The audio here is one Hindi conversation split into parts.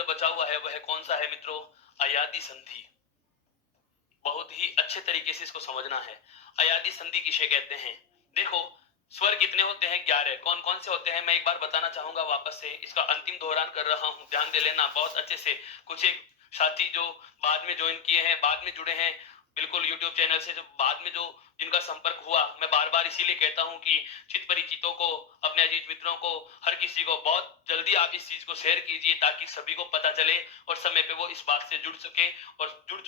जो बचा हुआ है वह कौन सा है मित्रों? अयादी संधि। बहुत ही अच्छे तरीके से इसको समझना है। अयादी संधि किसे कहते हैं? देखो, स्वर कितने होते हैं? 11। कौन कौन से होते हैं मैं एक बार बताना चाहूंगा वापस से, इसका अंतिम दोहरान कर रहा हूं, ध्यान दे लेना बहुत अच्छे से। कुछ एक साथी जो बाद में ज्वाइन किए हैं, बाद में जुड़े हैं बिल्कुल यूट्यूब चैनल से, जो बाद में जो जिनका संपर्क हुआ, मैं बार बार इसीलिए कहता हूं कि चित परिचितों को, अपने अजीज मित्रों को, हर किसी को बहुत जल्दी आप इस चीज को शेयर कीजिए ताकि सभी को पता चले और समय पे वो इस बात से जुड़ सके, और जुड़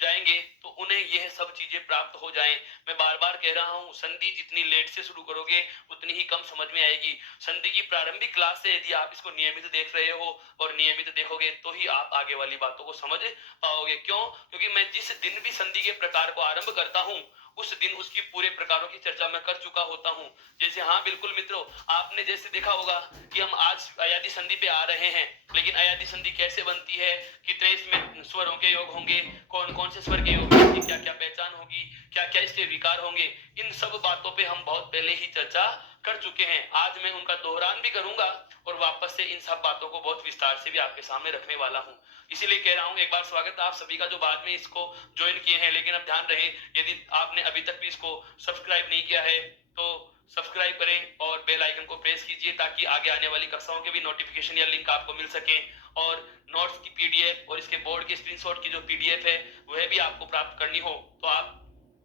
जाएंगे तो उन्हें यह सब चीजें प्राप्त हो जाएं। मैं बार बार कह रहा हूं, संधि जितनी लेट से शुरू करोगे उतनी ही कम समझ में आएगी। संधि की प्रारंभिक क्लास से यदि आप इसको नियमित देख रहे हो और नियमित देखोगे तो ही आप आगे वाली बातों को समझ पाओगे। क्यों? क्योंकि मैं जिस दिन भी संधि के प्रकार को आरंभ करता हूं उस दिन उसकी पूरे प्रकारों की चर्चा मैं कर चुका होता हूं। जैसे, हाँ बिल्कुल मित्रों, आपने जैसे देखा होगा कि हम आज अयादी संधि पे आ रहे हैं, लेकिन अयादी संधि कैसे बनती है, कितने इसमें स्वरों के योग होंगे, कौन कौन से स्वर के योग होंगे, क्या क्या पहचान होगी, क्या क्या इसके विकार होंगे, इन सब बातों पे हम बहुत पहले ही चर्चा कर चुके हैं। आज मैं उनका दोहरान भी करूंगा और वापस से इन सब बातों को बहुत विस्तार से भी आपके सामने रखने वाला हूं। इसीलिए कह रहा हूं, एक बार स्वागत है आप सभी का जो बाद में इसको ज्वाइन किए हैं। लेकिन अब ध्यान रहे, यदि आपने अभी तक भी इसको सब्सक्राइब नहीं किया है तो सब्सक्राइब करें और बेल आइकन को प्रेस कीजिए ताकि आगे आने वाली कक्षाओं के भी नोटिफिकेशन या लिंक आपको मिल सके। और नोट्स की पीडीएफ और इसके बोर्ड के स्क्रीनशॉट की जो पीडीएफ है वह भी आपको प्राप्त करनी हो तो आप,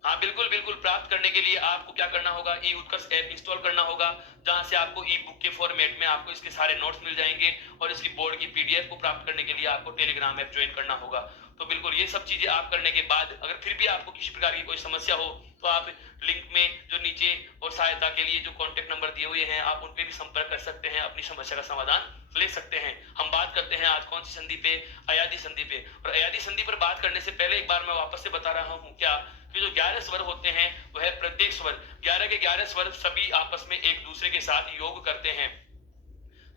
हाँ बिल्कुल बिल्कुल, प्राप्त करने के लिए आपको क्या करना होगा, ई उत्कर्ष ऐप इंस्टॉल करना होगा, जहां से आपको ई बुक के फॉर्मेट में आपको इसके सारे नोट्स मिल जाएंगे। और इसकी बोर्ड की पीडीएफ को प्राप्त करने के लिए आपको टेलीग्राम ऐप ज्वाइन करना होगा। तो बिल्कुल ये सब चीजें आप करने के बाद अगर फिर भी आपको किसी प्रकार की कोई समस्या हो तो आप लिंक में जो नीचे और सहायता के लिए जो कॉन्टेक्ट नंबर दिए हुए हैं आप उन पे भी संपर्क कर सकते हैं, अपनी समस्या का समाधान ले सकते हैं। हम बात करते हैं आज कौन सी संधि पे? अयादी संधि पे। और अयादी संधि पर बात करने से पहले एक बार मैं वापस से बता रहा हूं क्या, कि जो 11 स्वर होते हैं वह प्रत्येक स्वर, 11 के 11 स्वर सभी आपस में एक दूसरे के साथ योग करते हैं।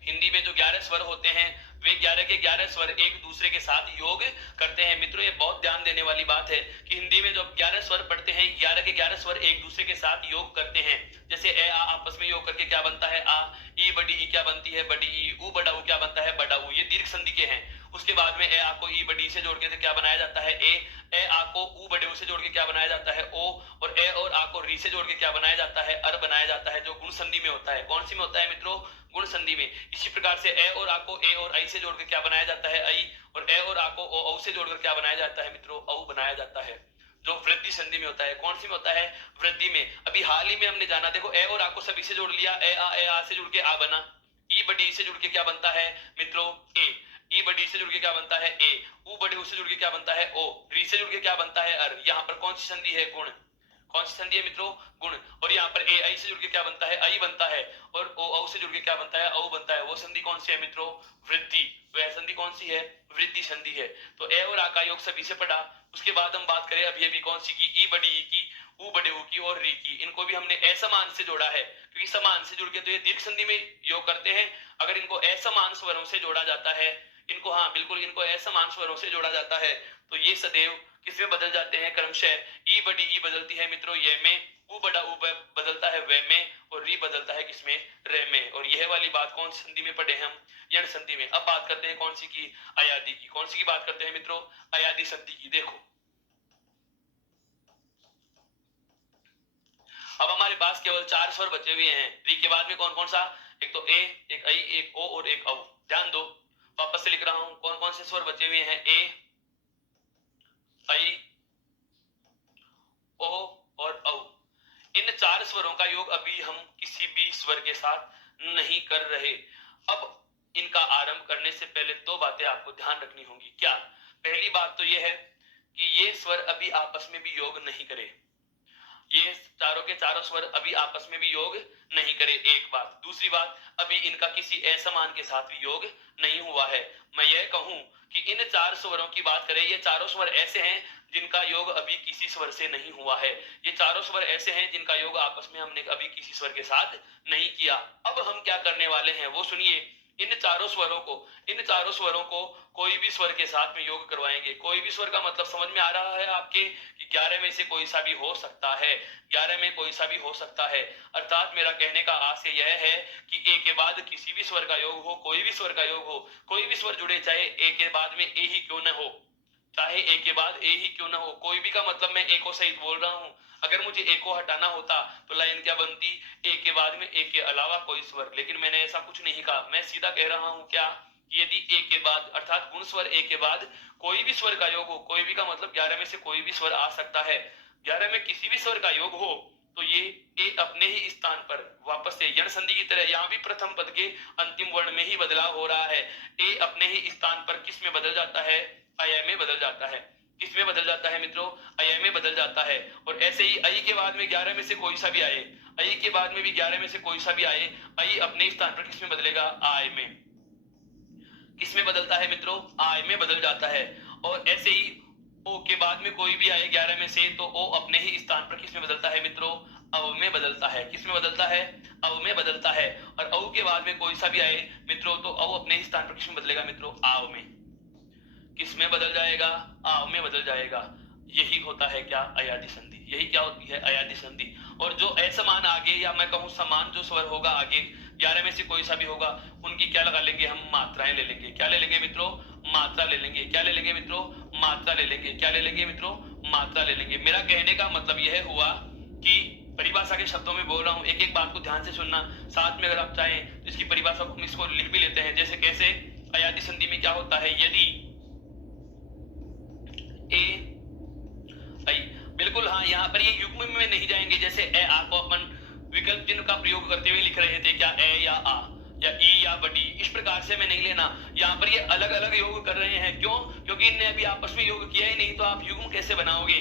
हिंदी में जो 11 स्वर होते हैं वे 11 के 11 स्वर एक दूसरे के साथ योग करते हैं। मित्रों, ये बहुत ध्यान देने वाली बात है कि हिंदी में जो 11 स्वर पढ़ते हैं, 11 के 11 स्वर एक दूसरे के साथ योग करते हैं। जैसे ए आ आपस में योग करके क्या बनता है? आ। ई बड़ी ई क्या बनती है? बड़ी ई। ऊ बड़ा ऊ क्या बनता है? बड़ा ऊ। ये दीर्घ संधि के हैं। उसके बाद में ए आ को ई बड़ी से जोड़ के क्या बनाया जाता है? ए। ए आ को ऊ बड़े ऊ से जोड़ के क्या बनाया जाता है? ओ। और ए और आ को री से जोड़ के क्या बनाया जाता है? अर बनाया जाता है, जो गुण संधि में होता है। कौन सी में होता है मित्रों? गुण संधि में। इसी प्रकार से ए और आ को ए और आई से जोड़कर क्या बनाया जाता है? आई। और ए और आ को ओ औ से जोड़कर क्या बनाया जाता है मित्रों? औ बनाया जाता है, जो वृद्धि संधि में होता है। कौन सी में होता है? वृद्धि में। अभी हाल ही में हमने जाना, देखो ए और आ को सभी से जोड़ लिया, ए आ से जुड़ के आ बना। ई बड़ी ई से जुड़ के क्या बनता है मित्रों? ए। ई बड़ी ई से जुड़ के क्या बनता है? ए। ऊ बड़ी ऊ से जुड़ के क्या बनता है? ओ। री से जुड़ के क्या बनता है? अर। यहाँ पर कौन सी संधि है? गुण। कौन सी संधि है मित्रों? गुण। और यहाँ पर ए आई से जुड़ के क्या बनता है? आई बनता है। और ओ औ से जुड़ के क्या बनता है? औ बनता है। वो संधि कौन सी है मित्रों? वृद्धि। वह संधि कौन सी है? वृद्धि संधि है। तो ए और आ का योग सभी से पढ़ा। उसके बाद हम बात करें अभी अभी कौन सी की? ई बड़ी ई की, ऊ बड़े ऊ की और री की। इनको भी हमने असमान से जोड़ा है, क्योंकि समान से जुड़ के तो ये दीर्घ संधि में योग करते हैं। अगर इनको असमान स्वरों से जोड़ा जाता है, इनको, हाँ बिल्कुल, इनको असमान स्वरों से जोड़ा जाता है तो ये सदैव किसमें बदल जाते हैं? क्रमशः ई बड़ी ई बदलती है मित्रों ये में, ऊ बड़ा ऊ बदलता है वे में, और री बदलता है किसमें? रे में। और यह वाली बात कौन सी संधि में पढ़े हम? यण संधि में। अब बात करते हैं कौन सी की? अयादी की। कौन सी की बात करते हैं मित्रों? अयादी संधि की। देखो, अब हमारे पास केवल 4 स्वर बचे हुए हैं। री के बाद में कौन कौन सा? एक तो ए, एक आई, एक ओ और एक औ। ध्यान दो, वापस से लिख रहा हूं, कौन कौन से स्वर बचे हुए हैं? ए, आई, ओ और औ। इन 4 स्वरों का योग अभी हम किसी भी स्वर के साथ नहीं कर रहे। अब इनका आरंभ करने से पहले 2 बातें आपको ध्यान रखनी होंगी। क्या? पहली बात तो यह है कि ये स्वर अभी आपस में भी योग नहीं करे। ये चारों के चारों स्वर अभी आपस में भी योग नहीं करे, एक बात। दूसरी बात, अभी इनका किसी असमान के साथ भी योग नहीं हुआ है। मैं यह कहूं कि इन 4 स्वरों की बात करें, ये चारों स्वर ऐसे हैं जिनका योग अभी किसी स्वर से नहीं हुआ है। ये चारों स्वर ऐसे हैं जिनका योग आपस में हमने अभी किसी स्वर के साथ नहीं किया। अब हम क्या करने वाले हैं वो सुनिए। इन चारों स्वरों को कोई भी स्वर के साथ में योग करवाएंगे। कोई भी स्वर का मतलब समझ में आ रहा है आपके कि 11 में से कोई सा भी हो सकता है, 11 में कोई सा भी हो सकता है। अर्थात मेरा कहने का आशय यह है कि ए के बाद किसी भी स्वर का योग हो, कोई भी स्वर का योग हो, कोई भी स्वर जुड़े, चाहे ए के बाद में ए ही क्यों न हो, चाहे ए के बाद ए ही क्यों ना हो, कोई भी का मतलब मैं ए को सहित बोल रहा हूं। अगर मुझे ए को हटाना होता तो लाइन क्या बनती, ए के बाद में ए के अलावा कोई स्वर, लेकिन मैंने ऐसा कुछ नहीं कहा। मैं सीधा कह रहा हूं क्या, यदि ए के बाद अर्थात गुण स्वर ए के बाद कोई भी स्वर का योग हो, कोई भी का मतलब 11 में से कोई भी स्वर आ सकता है, 11 में किसी भी स्वर का योग हो, तो ये ए अपने ही स्थान पर वापस से यण संधि की तरह यहां भी प्रथम पद के अंतिम वर्ण में ही बदलाव हो रहा है। ए अपने ही स्थान पर किस में बदल जाता है, अय में बदल जाता है। किस में बदल जाता है मित्रों, अय में बदल जाता है। और ऐसे ही अय के बाद में 11 में से कोई सा भी आए, अय के बाद में भी 11 में से कोई सा भी आए, अय अपने स्थान पर किस में बदलेगा, आय में। किस में बदलता है मित्रों, आय में बदल जाता है। और ऐसे ही ओ के बाद में कोई भी आए 11 में से, तो ओ अपने ही स्थान पर किस में बदलता है मित्रों, अव में बदलता है। किस में बदलता है, अव में बदलता है। और अव के बाद में कोई सा भी आए मित्रों, तो अव अपने ही स्थान पर किस में बदलेगा मित्रों, आव में। किस में बदल जाएगा, आव में बदल जाएगा। यही होता है क्या, अयादि संधि। यही क्या होती है, अयादि संधि। और जो असमान आगे, या मैं कहूं समान जो स्वर होगा आगे, 11 में से कोई सा भी होगा, उनकी क्या लगा लेंगे हम, मात्राएं ले लेंगे। क्या ले लेंगे मित्रों, मात्रा ले लेंगे। क्या ले लेंगे मित्रों, मात्रा ले लेंगे। क्या ले लेंगे मित्रों, मात्रा ले लेंगे। मेरा कहने का मतलब यह हुआ कि परिभाषा के शब्दों में बोल रहा हूं, एक एक बात को ध्यान से सुनना। साथ में अगर आप चाहें तो इसकी परिभाषा को हम इसको लिख भी लेते हैं। जैसे कैसे, अयादि संधि में क्या होता है, यदि ए आई, बिल्कुल हाँ, यहाँ पर ये युग्म में नहीं जाएंगे। जैसे ए आ को अपन विकल्प चिन्ह का प्रयोग करते हुए लिख रहे थे, क्या ए या आ, या ई या बडी, इस प्रकार से मैं नहीं लेना। यहाँ पर ये अलग अलग योग कर रहे हैं। क्यों, क्योंकि इनने अभी आपस में योग किया ही नहीं, तो आप युग्म कैसे बनाओगे।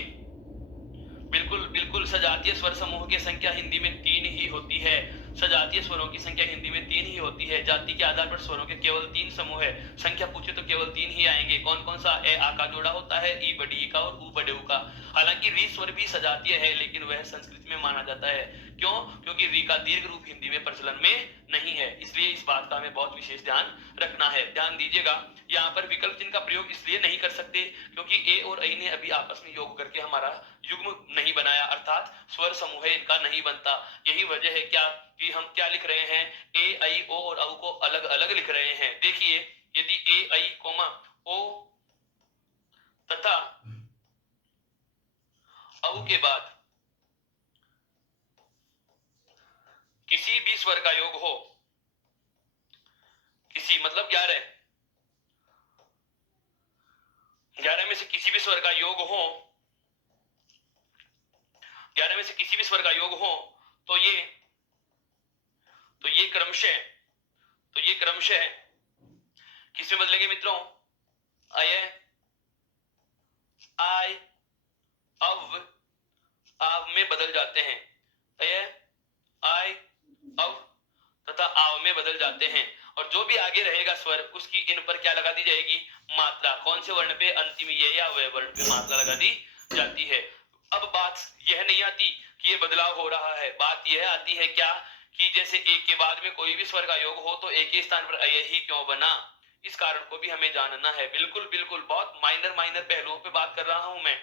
बिल्कुल बिल्कुल, सजातीय स्वर समूह की संख्या हिंदी में 3 ही होती है। सजातीय स्वरों की संख्या हिंदी में 3 ही होती है। जाति के आधार पर स्वरों के केवल 3 समूह है। संख्या पूछे तो केवल 3 ही आएंगे। कौन कौन सा, ए आ का जोड़ा होता है, ई बड़ी का और ऊ बड़े का। हालांकि री स्वर भी सजातीय है, लेकिन वह संस्कृत में माना जाता है। क्यों, क्योंकि री का दीर्घ रूप हिंदी में प्रचलन में नहीं है। इसलिए इस बात का हमें बहुत विशेष ध्यान रखना है। ध्यान दीजिएगा, यहाँ पर विकल्प चिन्ह का प्रयोग इसलिए नहीं कर सकते क्योंकि ए और ऐ ने अभी आपस में योग करके हमारा युग्म नहीं बनाया, अर्थात स्वर समूह इनका नहीं बनता। यही वजह है क्या कि हम क्या लिख रहे हैं, ए आई ओ और औ को अलग अलग लिख रहे हैं। देखिए, यदि ए आई कोमा ओ तथा औ के बाद किसी भी स्वर का योग हो, किसी मतलब 11 में से किसी भी स्वर का योग हो, 11 में से किसी भी स्वर का योग हो, तो ये क्रमशः किस में बदलेंगे मित्रों, अय, आय, अव, आव में बदल जाते हैं। अय, आय, अव तथा आव में बदल जाते हैं। और जो भी आगे रहेगा स्वर, उसकी इन पर क्या लगा दी जाएगी, मात्रा। कौन से वर्ण पे, अंतिम ये या वह वर्ण पे मात्रा लगा दी जाती है। अब बात यह नहीं आती कि ये बदलाव हो रहा है, बात यह आती है क्या कि जैसे एक के बाद में कोई भी स्वर का योग हो, तो एक ही स्थान पर अय ही क्यों बना, इस कारण को भी हमें जानना है। बिल्कुल बिल्कुल, बहुत माइनर पहलुओं पे बात कर रहा हूं मैं,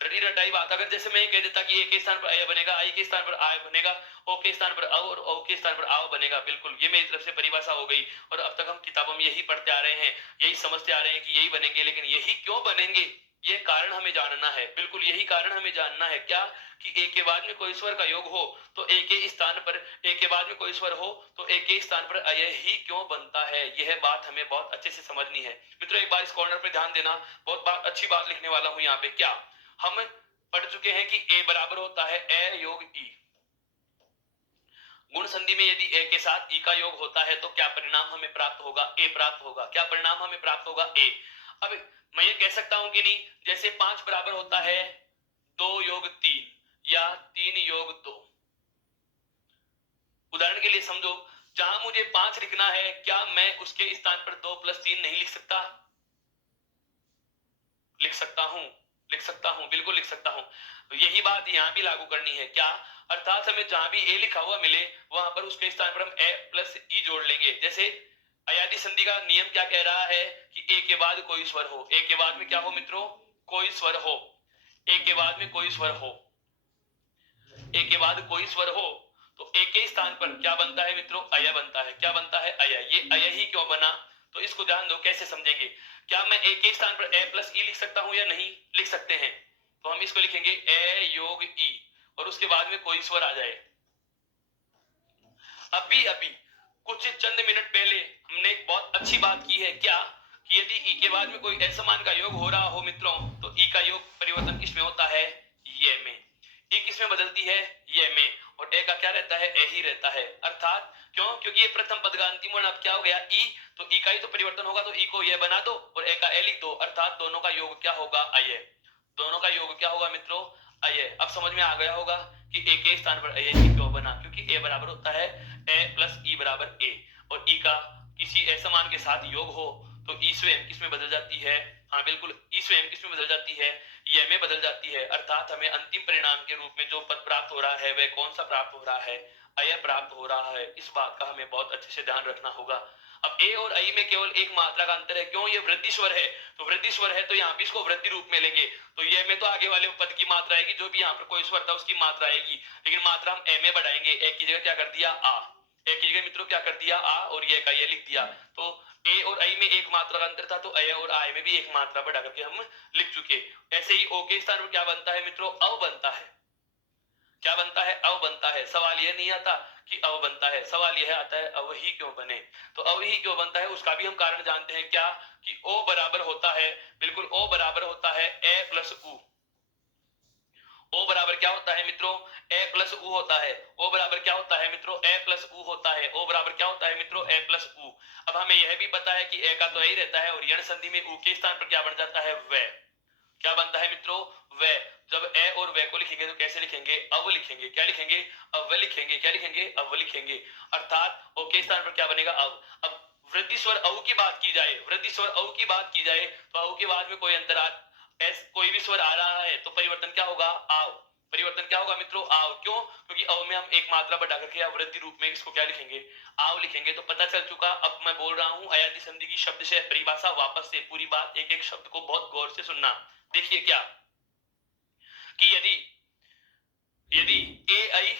रटी रटाई बात। अगर जैसे मैं ये कह देता कि ए के स्थान पर अय बनेगा, आई के स्थान पर आय बनेगा, ओ के स्थान पर औ और औ के स्थान पर आव बनेगा, बिल्कुल ये मेरी तरफ से परिभाषा हो गई। और अब तक हम किताबों में यही पढ़ते आ रहे हैं, यही समझते आ रहे हैं कि यही बनेंगे। लेकिन यही क्यों बनेंगे, ये कारण हमें जानना है। बिल्कुल यही कारण हमें जानना है, क्या कि ए के बाद में कोई स्वर का योग हो, तो ए के स्थान पर, ए के बाद में कोई स्वर हो, तो ए के स्थान पर अय ही क्यों बनता है। यह बात हमें बहुत अच्छे से समझनी है मित्रों। एक बार इस कॉर्नर पे ध्यान देना, बहुत अच्छी बात लिखने वाला हूं यहाँ पे। क्या हम पढ़ चुके हैं कि ए बराबर होता है ए योग ई। गुण संधि में यदि ए के साथ ई का योग होता है, तो क्या परिणाम हमें प्राप्त होगा, ए प्राप्त होगा। क्या परिणाम हमें प्राप्त होगा, ए। अब मैं ये कह सकता हूं कि नहीं, जैसे 5 बराबर होता है 2 योग 3 या 3 योग 2। उदाहरण के लिए समझो, जहां मुझे 5 लिखना है, क्या मैं उसके स्थान पर 2 + 3 नहीं लिख सकता, लिख सकता हूं, लिख सकता हूं, बिल्कुल लिख सकता हूं। तो यही बात यहां भी लागू करनी है। क्या, अर्थात हमें जहां भी ए लिखा हुआ मिले, वहां पर उसके स्थान पर हम ए + ई जोड़ लेंगे। जैसे अयादी संधि का नियम क्या कह रहा है कि ए के बाद कोई स्वर हो, ए के बाद में क्या हो मित्रों, कोई स्वर हो, ए के बाद में कोई स्वर हो, ए के बाद कोई स्वर हो तो ए के स्थान पर क्या बनता है मित्रों, अय बनता है। क्या बनता है, अय। ये अय ही क्यों बना, तो इसको ध्यान दो, कैसे समझेंगे। क्या मैं ए के स्थान पर ए प्लस ई लिख सकता हूं या नहीं, लिख सकते हैं। तो हम इसको लिखेंगे ए योग ई और उसके बाद में कोई स्वर आ जाए। अभी अभी कुछ चंद मिनट पहले हमने एक बहुत अच्छी बात की है, क्या कि यदि ई के बाद में कोई असमान का योग हो रहा हो मित्रों, तो ई का योग परिवर्तन किसमें होता है, ये में। ई किसमें बदलती है, ये में, और ए का क्या रहता है, ए ही रहता है। अर्थात क्यों, क्योंकि ये प्रथम पद का अंतिम वर्ण अब क्या हो गया, ई, तो ई का ही तो परिवर्तन होगा, तो ई को ये बना दो और ए का ए लिख दो, अर्थात दोनों का योग क्या होगा, अय। दोनों का योग क्या होगा मित्रों, अय। अब समझ में आ गया होगा कि ए के स्थान पर अय क्यों बना, क्योंकि ए बराबर होता है ए प्लस ई बराबर ए, और ई का किसी असमान के साथ योग हो तो ई स्वयं किस में बदल जाती है, हाँ बिल्कुल, ई स्वयं किस में बदल जाती है, ये में बदल जाती है। अर्थात हमें अंतिम परिणाम के रूप में जो पद प्राप्त हो रहा है वह कौन सा प्राप्त हो रहा है, अय प्राप्त हो रहा है। इस बात का हमें बहुत अच्छे से ध्यान रखना होगा। अब ए और आई में केवल एक मात्रा का अंतर है, क्यों, ये वृद्धि स्वर है, तो वृद्धि स्वर है तो यहाँ भी इसको वृद्धि रूप में लेंगे, तो ये में तो आगे वाले पद की मात्रा आएगी, जो भी यहाँ पर कोई स्वर था उसकी मात्रा आएगी, लेकिन मात्रा हम ए में बढ़ाएंगे। ए की जगह क्या कर दिया, आ, ए की जगह मित्रों क्या कर दिया, आ, और ये का ये लिख दिया। तो ए और आई में एक मात्रा का अंतर था, तो अय और आय में भी एक मात्रा बढ़ा करके हम लिख चुके। ऐसे ही ओ के स्थान पर क्या बनता है मित्रों, अव बनता है। क्या बनता है, अव बनता है। सवाल यह नहीं आता कि अव बनता है, सवाल यह आता है अव ही क्यों बने। तो अव ही क्यों बनता है उसका भी हम कारण जानते हैं, क्या कि ओ बराबर होता है, बिल्कुल ओ बराबर होता है ए प्लस उ। ओ बराबर क्या होता है मित्रों, ए प्लस उ होता है। ओ बराबर क्या होता है मित्रों, ए प्लस उ होता है। ओ बराबर क्या होता है मित्रों, ए प्लस उ। अब हमें यह भी पता है कि ए का तो यही रहता है, और यण संधि में उ के स्थान पर क्या बन जाता है, व। क्या बनता है मित्रों, व। जब ए और व को लिखेंगे तो कैसे लिखेंगे, अव लिखेंगे। क्या लिखेंगे, अव लिखेंगे। क्या लिखेंगे, अव लिखेंगे। अर्थात ओ के स्थान पर क्या बनेगा, अव। अब वृद्धि स्वर अव की बात की जाए, वृद्धि स्वर अव की बात की जाए, तो अव के बाद में कोई अंतराल कोई भी स्वर आ रहा है तो परिवर्तन क्या होगा, आव। परिवर्तन क्या होगा मित्रों, आव। क्यों, क्योंकि अव में हम एक मात्रा बढ़ा करके वृद्धि रूप में इसको क्या लिखेंगे, आव लिखेंगे। तो पता चल चुका। अब मैं बोल रहा हूं अयादी संधि की शब्द से परिभाषा, वापस से पूरी बात, एक एक शब्द को बहुत गौर से सुनना। देखिए क्या कि यदि यदि ए आई,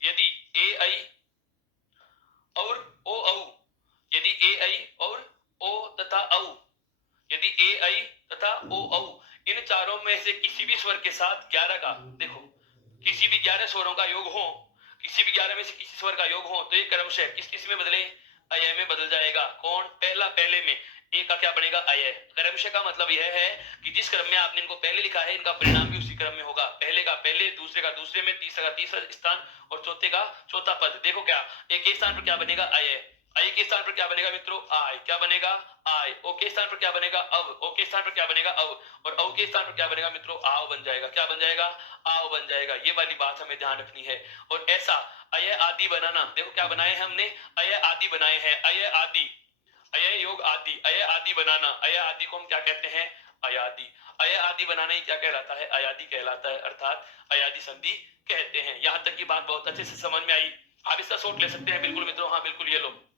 यदि ए आई और ओ औ, यदि ए आई और ओ तथा औ, यदि ए आई तथा ओ औ, इन चारों में से किसी भी स्वर के साथ 11 का, देखो किसी भी 11 स्वरों का योग हो, किसी भी 11 में से किसी स्वर का योग हो, तो ये क्रमशः किस किस में बदले, अय में बदल जाएगा। कौन, पहला पहले में ए का क्या बनेगा, अय। क्रमशः का मतलब यह है कि जिस क्रम में आपने इनको पहले लिखा है, इनका परिणाम भी उसी क्रम में होगा। पहले का पहले, दूसरे का दूसरे में, तीसरे का तीसरा स्थान, और चौथे का चौथा पद। देखो क्या, एक के स्थान पर क्या बनेगा, अय। अय के स्थान पर क्या बनेगा मित्रों, आय। क्या बनेगा, आय। ओ के स्थान पर क्या बनेगा, अव। ओ के स्थान पर क्या बनेगा, अव। और औ के स्थान पर क्या बनेगा मित्रों, आव बन जाएगा। क्या बन जाएगा, आव बन जाएगा। ये वाली बात हमें ध्यान रखनी है। और ऐसा अय आदि बनाना, देखो क्या बनाए हैं हमने, अय आदि बनाए हैं। अय आदि, अय योग आदि, अय आदि बनाना। अय आदि को हम क्या कहते हैं, अयादि। अय आदि बनाना ही क्या कहलाता है, अयादि कहलाता है, अर्थात अयादि संधि कहते हैं। यहां तक की बात बहुत अच्छे से समझ में आई। आप इसका शॉर्ट ले सकते हैं, बिल्कुल मित्रों, हाँ बिल्कुल, ये लो।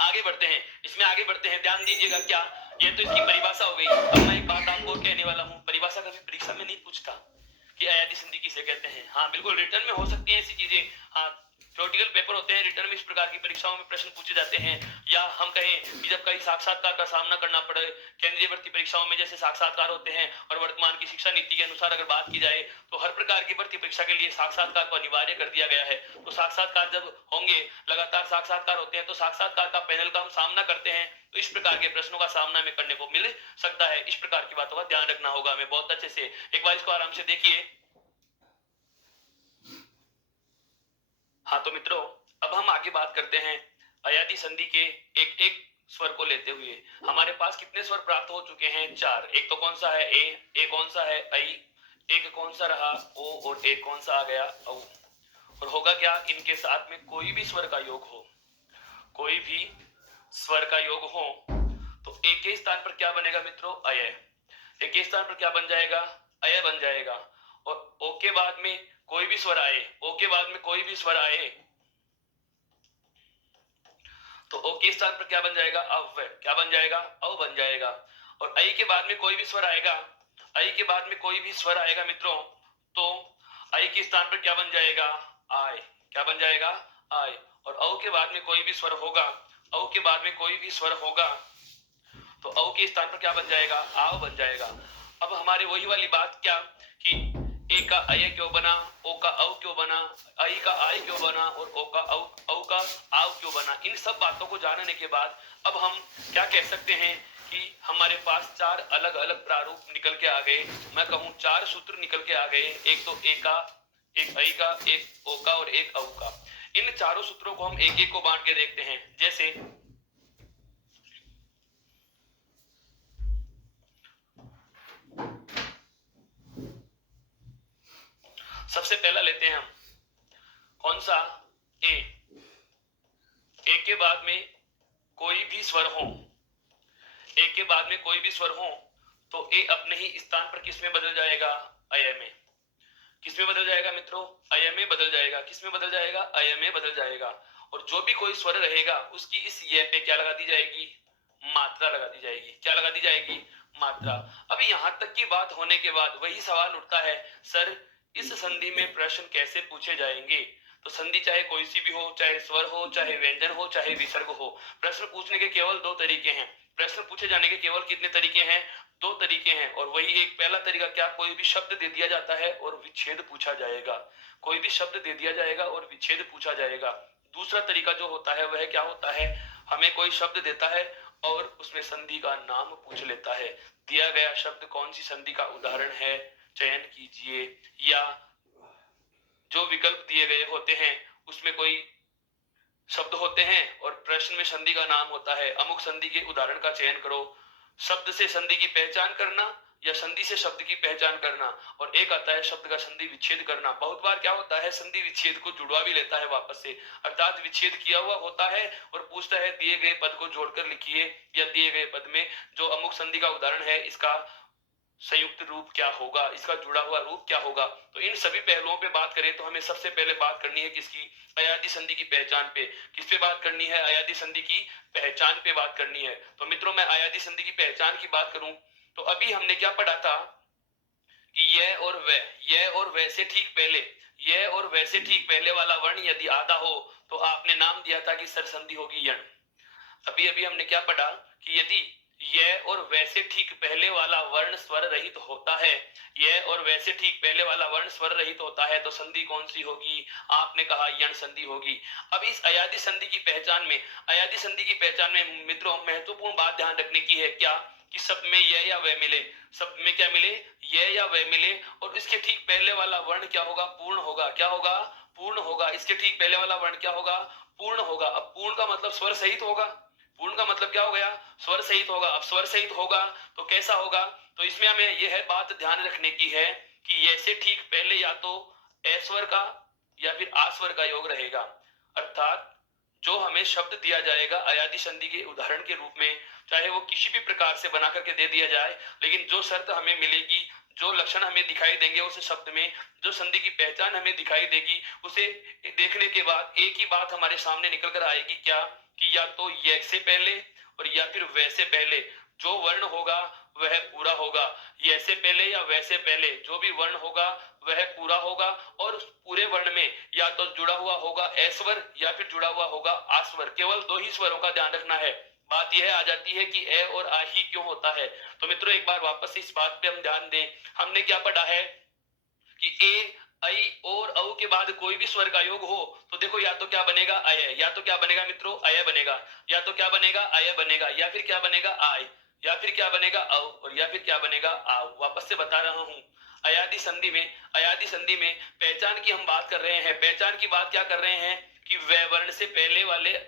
आगे बढ़ते हैं, इसमें आगे बढ़ते हैं, ध्यान दीजिएगा। क्या, ये तो इसकी परिभाषा हो गई। अब मैं एक बात आपको और कहने वाला हूं, परिभाषा कभी परीक्षा में नहीं पूछता कि अयादी संधि किसे कहते हैं। हाँ बिल्कुल, रिटर्न में हो सकती है ऐसी चीजें। हाँ, थ्योरेटिकल पेपर होते हैं, रिटर्न में इस प्रकार की परीक्षाओं में प्रश्न पूछे जाते हैं। या हम कहें कि जब कहीं साक्षात्कार का सामना करना पड़े, केंद्रीय भर्ती परीक्षाओं में जैसे साक्षात्कार होते हैं, और वर्तमान की शिक्षा नीति के अनुसार अगर बात की जाए तो हर प्रकार की भर्ती परीक्षा के लिए साक्षात्कार को अनिवार्य कर दिया गया है। तो साक्षात्कार जब होंगे, लगातार साक्षात्कार होते हैं, तो साक्षात्कार का पैनल का हम सामना करते हैं, तो इस प्रकार के प्रश्नों का सामना में करने को मिल सकता है। इस प्रकार की बातों का ध्यान रखना होगा हमें बहुत अच्छे से। एक बार इसको आराम से देखिए। हाँ तो मित्रों, अब हम आगे बात करते हैं अयादी संधि के एक एक स्वर को लेते हुए। हमारे पास कितने स्वर प्राप्त हो चुके हैं, 4। एक तो कौन सा है, ए, एक कौन सा है, आई, एक कौन सा रहा, ओ, और एक कौन सा आ गया, औ। और होगा क्या, इनके साथ में कोई भी स्वर का योग हो, कोई भी स्वर का योग हो, तो एक के स्थान पर क्या बनेगा मित्रों, अय। एक के स्थान पर क्या बन जाएगा, अय बन जाएगा। और ओ के बाद में कोई भी स्वर आए, ओ के बाद में कोई भी स्वर आए तो ओ के स्थान पर क्या बन जाएगा? अव्यय। क्या बन जाएगा? अव बन जाएगा। और ऐ के बाद में कोई भी स्वर आएगा, ऐ के बाद में कोई भी स्वर आएगा मित्रों, तो ऐ के स्थान पर क्या बन जाएगा? आय। क्या बन जाएगा? आय। और औ के बाद में कोई भी स्वर होगा, औ के बाद में कोई भी स्वर होगा तो औ के स्थान पर क्या बन जाएगा? आव बन जाएगा। अब हमारे वही वाली बात क्या कि ए का अय क्यों बना, ओ का औ क्यों बना, ऐ का आय क्यों बना और ओ का औ का आव क्यों बना, इन सब बातों को जानने के बाद अब हम क्या कह सकते हैं कि हमारे पास चार अलग अलग प्रारूप निकल के आ गए। मैं कहूं चार सूत्र निकल के आ गए, एक तो ए का, एक ऐ का, एक ओ का और एक औ का। इन चारों सूत्रों को हम एक एक को बांट के देखते हैं। जैसे सबसे पहला लेते हैं हम, कौन सा? ए। ए के बाद में कोई भी स्वर हो, ए के बाद में कोई भी स्वर हो तो ए अपने ही स्थान पर किस में बदल जाएगा? अय में। किस में बदल जाएगा मित्रों? अय में बदल जाएगा। किस में बदल जाएगा? अय में बदल जाएगा। और जो भी कोई स्वर रहेगा उसकी इस ये पे क्या लगा दी जाएगी? मात्रा लगा दी जाएगी। क्या लगा दी जाएगी? मात्रा। अब यहां तक की बात होने के बाद वही सवाल उठता है, सर इस संधि में प्रश्न कैसे पूछे जाएंगे? तो संधि चाहे कोई सी भी हो, चाहे स्वर हो, चाहे व्यंजन हो, चाहे विसर्ग हो, प्रश्न पूछने के केवल दो तरीके हैं। प्रश्न पूछे जाने के केवल कितने तरीके हैं? दो तरीके हैं। और वही एक पहला तरीका क्या? कोई भी शब्द दे दिया जाता है और विच्छेद पूछा जाएगा। कोई भी शब्द दे दिया जाएगा और विच्छेद पूछा जाएगा। दूसरा तरीका जो होता है वह क्या होता है? हमें कोई शब्द देता है और उसमें संधि का नाम पूछ लेता है। दिया गया शब्द कौन सी संधि का उदाहरण है, चयन कीजिए। या जो विकल्प दिए गए होते हैं उसमें कोई शब्द होते हैं और प्रश्न में संधि का नाम होता है, अमुक संधि के उदाहरण का चयन करो। शब्द से संधि की पहचान करना या संधि से शब्द की पहचान करना। और एक आता है शब्द का संधि विच्छेद करना। बहुत बार क्या होता है, संधि विच्छेद को जुड़वा भी लेता है वापस से, अर्थात विच्छेद किया हुआ होता है और पूछता है दिए गए पद को जोड़कर लिखिए या दिए गए पद में जो अमुक संधि का उदाहरण है इसका संयुक्त रूप क्या होगा, इसका जुड़ा हुआ रूप क्या होगा। तो इन सभी पहलुओं पे बात करें तो हमें सबसे पहले बात करनी है किसकी? अयादी संधि की पहचान पे। किस पे बात करनी है? अयादी संधि की पहचान पे बात करनी है। तो मित्रों मैं अयादी संधि की पहचान की बात करूं तो अभी हमने क्या पढ़ा था कि यह और वह, यह और वह से ठीक पहले, यह और वह से ठीक पहले वाला वर्ण यदि आधा हो तो आपने नाम दिया था कि सरसंधि होगी यण। अभी अभी हमने क्या पढ़ा कि यदि यह और वैसे ठीक पहले वाला वर्ण स्वर रहित होता है, यह और वैसे ठीक पहले वाला वर्ण स्वर रहित होता है तो संधि कौन सी होगी? आपने कहा यण संधि होगी। अब इस अयादी संधि की पहचान में, अयादी संधि की पहचान में मित्रों महत्वपूर्ण बात ध्यान रखने की है क्या कि शब्द में यह या वह मिले, शब्द में क्या मिले? यह या वह मिले। और इसके ठीक पहले वाला वर्ण क्या होगा? पूर्ण होगा। क्या होगा? पूर्ण होगा। इसके ठीक पहले वाला वर्ण क्या होगा? पूर्ण होगा। अब पूर्ण का मतलब स्वर सहित होगा। पूर्ण का मतलब क्या हो गया? स्वर सहित होगा। अब स्वर सहित होगा तो कैसा होगा? तो इसमें हमें यह बात ध्यान रखने की है कि ये से ठीक पहले या तो अस्वर का या फिर आस्वर का योग रहेगा। अर्थात जो हमें शब्द दिया जाएगा अयादी संधि के उदाहरण के रूप में, चाहे वो किसी भी प्रकार से बना करके दे दिया जाए, लेकिन जो शर्त हमें मिलेगी, जो लक्षण हमें दिखाई देंगे उस शब्द में, जो संधि की पहचान हमें दिखाई देगी, उसे देखने के बाद एक ही बात हमारे सामने निकल कर आएगी क्या कि या तो ये से पहले और या फिर वैसे पहले जो वर्ण होगा वह पूरा होगा। ये से पहले या वैसे पहले जो भी वर्ण होगा वह पूरा होगा। और उस पूरे वर्ण में या तो जुड़ा हुआ होगा अस्वर या फिर जुड़ा हुआ होगा आस्वर। केवल दो ही स्वरों का ध्यान रखना है। बात यह आ जाती है कि ए और आ ही क्यों होता है। तो मित्रों एक बार वापस इस बात पे हम ध्यान दें। हमने क्या पढ़ा है कि ए ऐ और औ के बाद कोई भी स्वर का योग हो तो देखो या तो क्या बनेगा? अय। या तो क्या बनेगा मित्रों? अय बनेगा। या तो क्या बनेगा? अय बनेगा। या फिर क्या बनेगा? आय। या फिर क्या बनेगा? औ। और या फिर क्या बनेगा? आव। वापस से बता रहा हूं, अयादी संधि में, अयादी संधि में पहचान की हम बात कर रहे हैं। पहचान की बात क्या कर रहे हैं कि वह वर्ण से पहले वाले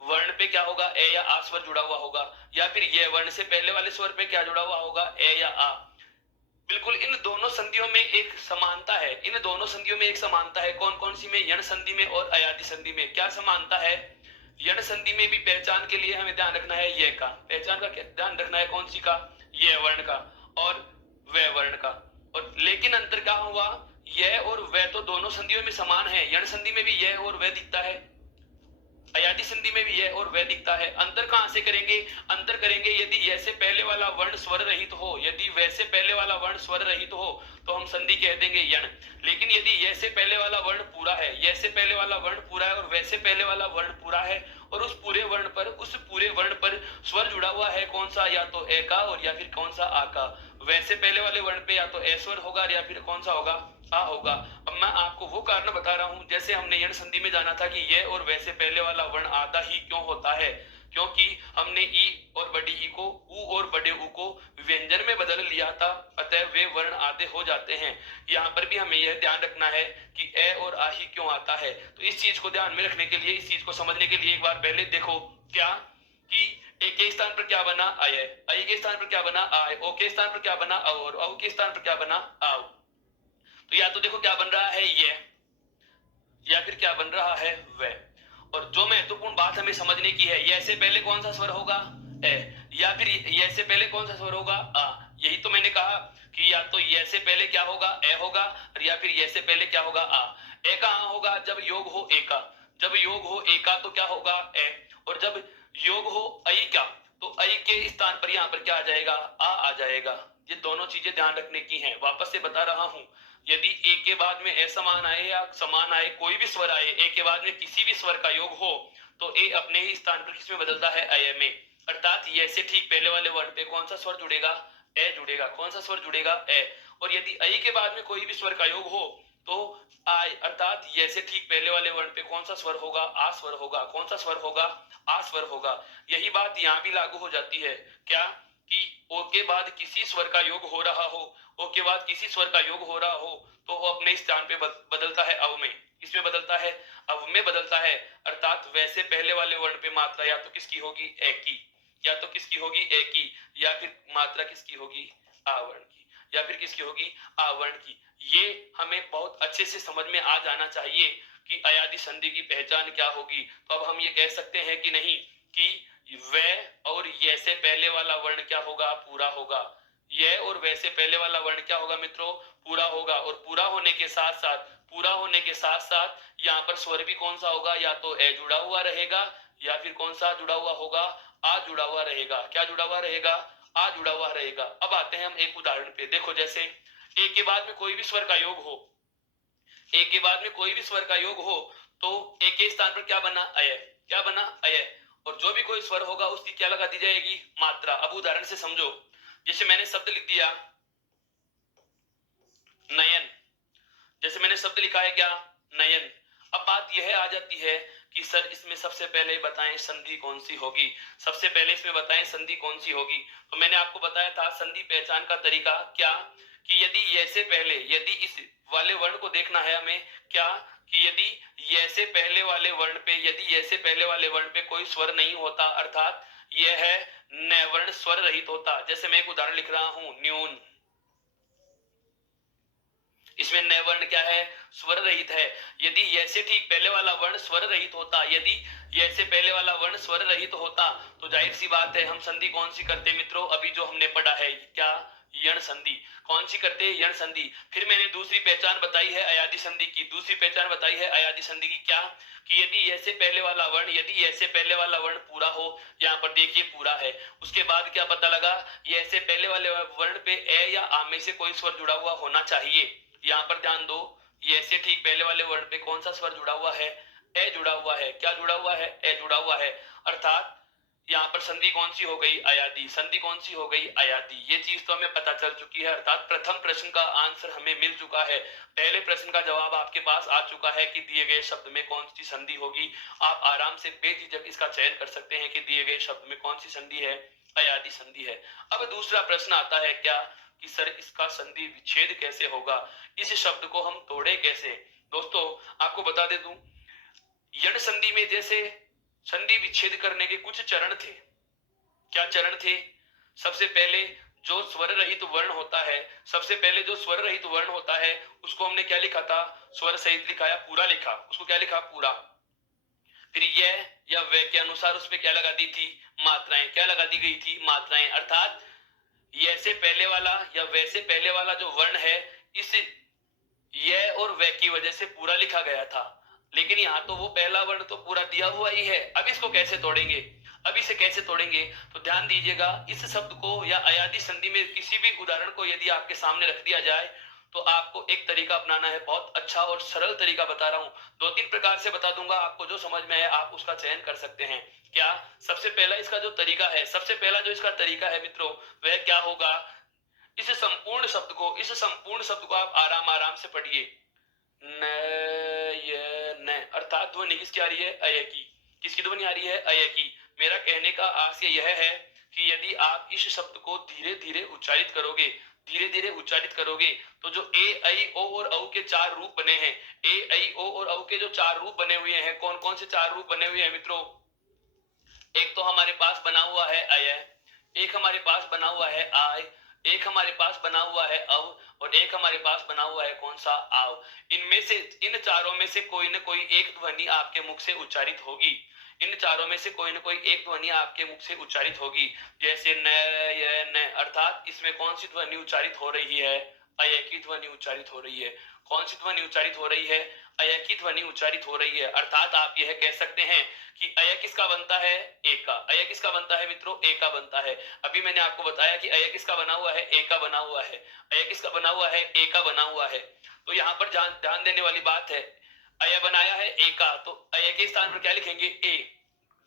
वर्ण पे क्या होगा? ए या आ स्वर जुड़ा हुआ होगा। या फिर यह वर्ण से पहले वाले स्वर पे क्या जुड़ा हुआ होगा? ए या आ। बिल्कुल इन दोनों संधियों में एक समानता है। इन दोनों संधियों में एक समानता है। कौन कौन सी में? यण संधि में और अयादी संधि में। क्या समानता है? यण संधि में भी पहचान के लिए हमें ध्यान रखना है ये का, पहचान का ध्यान रखना है कौन सी का? ये वर्ण का और वह वर्ण का। और लेकिन अंतर क्या हुआ, यह और वह तो दोनों संधियों में समान है, यण संधि में भी यह और वह दिखता है, अयादी संधि में भी यह और वह दिखता है। अंतर कहां से करेंगे, अंतर करेंगे यदि यह से पहले वाला वर्ण स्वर रहित हो, यदि वैसे पहले वाला वर्ण स्वर रहित हो तो हम संधि कह देंगे यण। लेकिन यदि यह से पहले वाला वर्ण पूरा है, यह से पहले वाला वर्ण पूरा है और वैसे पहले वाला वर्ण पूरा है और उस पूरे वर्ण पर स्वर जुड़ा हुआ है, कौन सा, या तो ए का और या फिर कौन सा आ का। वैसे पहले वाले वर्ण पे या तो ए स्वर होगा या फिर कौन सा होगा, आ होगा। अब मैं आपको वो कारण बता रहा हूं, जैसे हमने यण संधि में जाना था कि ये और वैसे पहले वाला वर्ण आधा ही क्यों होता है, क्योंकि हमने ई और बड़ी ई को ऊ और बड़े ऊ को व्यंजन में बदल लिया था, अतः वे वर्ण आधे हो जाते हैं। यहाँ पर भी हमें यह ध्यान रखना है कि ए और आ ही क्यों आता है। तो इस चीज को ध्यान में रखने के लिए, इस चीज को समझने के लिए एक बार पहले देखो क्या कि ए के स्थान पर क्या बना, अय, अय के स्थान पर क्या बना, आय, ओ के स्थान पर क्या बना, औ, और औ के स्थान पर क्या बना, आव। तो या तो देखो क्या बन रहा है ये, या फिर क्या बन रहा है वह। और जो महत्वपूर्ण बात हमें समझने की है, ये से पहले कौन सा स्वर होगा, ए, या फिर ये से पहले कौन सा स्वर होगा, आ। यही तो मैंने कहा कि या तो ये से पहले क्या होगा, ए होगा, और या फिर ये से पहले क्या होगा, आ। ए कहां होगा, जब योग हो ए का, जब योग हो ए का तो क्या होगा, ए। और जब योग हो आई का तो आई के स्थान पर यहां पर क्या आ जाएगा, आ जाएगा। ये दोनों चीजें ध्यान रखने की हैं। वापस से बता रहा हूं, यदि ए के बाद में असमान आए या समान आए, कोई भी स्वर आए, ए के बाद में किसी भी स्वर का योग हो तो ए अपने ही स्थान पर किसमें बदलता है, अय में। अर्थात ये से ठीक पहले वाले वर्ण पे कौन सा स्वर जुड़ेगा, ए जुड़ेगा। कौन सा स्वर जुड़ेगा, ए। और यदि अय के बाद में कोई भी स्वर का योग हो तो आय, अर्थात ये से ठीक पहले वाले वर्ण पे कौन सा स्वर होगा, आ स्वर होगा। कौन सा स्वर होगा, आ स्वर होगा। यही बात यहां भी लागू हो जाती है, क्या कि ओ के बाद किसी स्वर का योग हो रहा हो, ओ के बाद किसी स्वर का योग हो रहा हो तो वो अपने स्थान पे बदलता है अव में। किसमें बदलता है, अव में बदलता है। अर्थात वैसे पहले वाले वर्ण पे मात्रा या तो किसकी होगी, ए की, या तो किसकी होगी, ए की, या फिर मात्रा किसकी होगी, आवर्ण की, या फिर किसकी होगी, आवर्ण की। ये हमें बहुत अच्छे से समझ में आ जाना चाहिए कि अयादि संधि की पहचान क्या होगी। तो अब हम ये कह सकते हैं कि नहीं कि वह और ये से पहले वाला वर्ण क्या होगा, पूरा होगा। यह और वैसे पहले वाला वर्ण क्या होगा मित्रों, पूरा होगा। और पूरा होने के साथ साथ, पूरा होने के साथ साथ यहाँ पर स्वर भी कौन सा होगा, या तो ए जुड़ा हुआ रहेगा या फिर कौन सा जुड़ा हुआ होगा, आ जुड़ा हुआ रहेगा। क्या जुड़ा हुआ रहेगा, आ जुड़ा हुआ रहेगा। अब आते हैं हम एक उदाहरण पे। देखो जैसे ए के बाद में कोई भी स्वर का योग हो, ए के बाद में कोई भी स्वर का योग हो तो ए के स्थान पर क्या बना, अय। क्या बना, अय। और जो भी कोई स्वर होगा उसकी क्या लगा दी जाएगी, मात्रा। अब उदाहरण से समझो, जैसे मैंने शब्द लिख दिया नयन, जैसे मैंने शब्द लिखा है क्या, नयन। अब बात यह आ जाती है कि सर इसमें सबसे पहले बताएं संधि कौन सी होगी, सबसे पहले इसमें बताएं संधि कौन सी होगी। तो मैंने आपको बताया था संधि पहचान का तरीका क्या, कि यदि ये से पहले, यदि इस वाले वर्ण को देखना है हमें, क्या कि यदि ये से पहले वाले वर्ण पे, यदि ये से पहले वाले वर्ण पे कोई स्वर नहीं होता, अर्थात यह है नैवर्ण स्वर रहित होता। जैसे मैं एक उदाहरण लिख रहा हूं, न्यून, इसमें नए वर्ण क्या है, स्वर रहित है। यदि ये से ठीक पहले वाला वर्ण स्वर रहित होता, यदि ये से पहले वाला वर्ण स्वर रहित होता तो जाहिर सी बात है हम संधि कौन सी करते मित्रों, अभी जो हमने पढ़ा है क्या, यण संधि। कौन सी करते हैं, यण संधि। फिर मैंने दूसरी पहचान बताई है अयादि संधि की, दूसरी पहचान बताई है अयादि संधि की, क्या कि यदि ये से पहले वाला वर्ण, यदि ये से पहले वाला वर्ण पूरा हो, यहाँ पर देखिए पूरा है, उसके बाद क्या पता लगा, ये से पहले वाले वर्ण पे ए या आ में से कोई स्वर जुड़ा हुआ होना चाहिए। यहाँ पर ध्यान दो, ये से ठीक पहले वाले वर्ण पे कौन सा स्वर जुड़ा हुआ है, ए जुड़ा हुआ है। क्या जुड़ा हुआ है, ए जुड़ा हुआ है। अर्थात यहाँ पर संधि कौन सी हो गई, अयादि। संधि कौन सी हो गई, अयादि। ये चीज तो हमें पता चल चुकी है, अर्थात प्रथम प्रश्न का आंसर हमें मिल चुका है। पहले प्रश्न का जवाब आपके पास आ चुका है कि दिए गए शब्द में कौन सी संधि होगी। आप आराम से बेझिझक इसका चयन कर सकते हैं कि दिए गए शब्द में कौन सी संधि है, अयादि संधि है। अब दूसरा प्रश्न आता है क्या कि सर इसका संधि विच्छेद कैसे होगा, इस शब्द को हम तोड़े कैसे। दोस्तों आपको बता दे दूं, यण संधि में जैसे संधि विच्छेद करने के कुछ चरण थे। क्या चरण थे, सबसे पहले जो स्वर रहित वर्ण होता है, सबसे पहले जो स्वर रहित वर्ण होता है उसको हमने क्या लिखा था, स्वर सहित लिखा या पूरा लिखा, उसको क्या लिखा, पूरा। फिर यह या वह के अनुसार उस पर क्या लगा दी थी, मात्राएं। क्या लगा दी गई थी, मात्राएं। अर्थात ये से पहले वाला या वैसे पहले वाला जो वर्ण है, इस ये और वे की वजह से पूरा लिखा गया था, लेकिन यहाँ तो वो पहला वर्ण तो पूरा दिया हुआ ही है। अब इसको कैसे तोड़ेंगे, अब इसे कैसे तोड़ेंगे? तो ध्यान दीजिएगा, इस शब्द को या अयादी संधि में किसी भी उदाहरण को यदि आपके सामने रख दिया जाए तो आपको एक तरीका अपनाना है। बहुत अच्छा और सरल तरीका बता रहा हूं, 2-3 प्रकार से बता दूंगा, आपको जो समझ में आए आप उसका चयन कर सकते हैं। क्या? सबसे पहला इसका जो तरीका है, सबसे पहला जो इसका तरीका है मित्रों, वह क्या होगा? इस संपूर्ण शब्द को आप आराम आराम से पढ़िए। न, य, न, अर्थात ध्वनि किसकी आ रही है? अय की। किसकी ध्वनि आ रही है? अय की। मेरा कहने का आशय यह है कि यदि आप इस शब्द को धीरे धीरे उच्चारित करोगे, धीरे धीरे उच्चारित करोगे, तो जो ए ऐ ओ और औ के 4 रूप बने हैं, ए ऐ ओ और औ के जो 4 रूप बने हुए हैं, कौन कौन से 4 रूप बने हुए हैं मित्रों? एक तो हमारे पास बना हुआ है अय, एक हमारे पास बना हुआ है आय, एक हमारे पास बना हुआ है अव, और एक हमारे पास बना हुआ है कौन सा? आव। इनमें से, इन चारों में से कोई न कोई एक ध्वनि आपके मुख से उच्चारित होगी। इन चारों में से कोई न कोई एक ध्वनि आपके मुख से उच्चारित होगी। जैसे न, य, न, अर्थात इसमें कौन सी ध्वनि उच्चारित हो रही है? अय की ध्वनि उच्चारित हो रही है। कौन सी ध्वनि उच्चारित हो रही है? अय की ध्वनि उच्चारित हो रही है। अर्थात आप यह कह सकते हैं कि अय किसका बनता है? ए का। अय किसका बनता है मित्रों? ए का बनता है। अभी मैंने आपको बताया कि अय किसका बना हुआ है? ए का बना हुआ है। अय किसका बना हुआ है? ए का बना हुआ है। तो यहाँ पर ध्यान देने वाली बात है, अय बनाया है ए का, तो अय के स्थान पर क्या लिखेंगे? ए।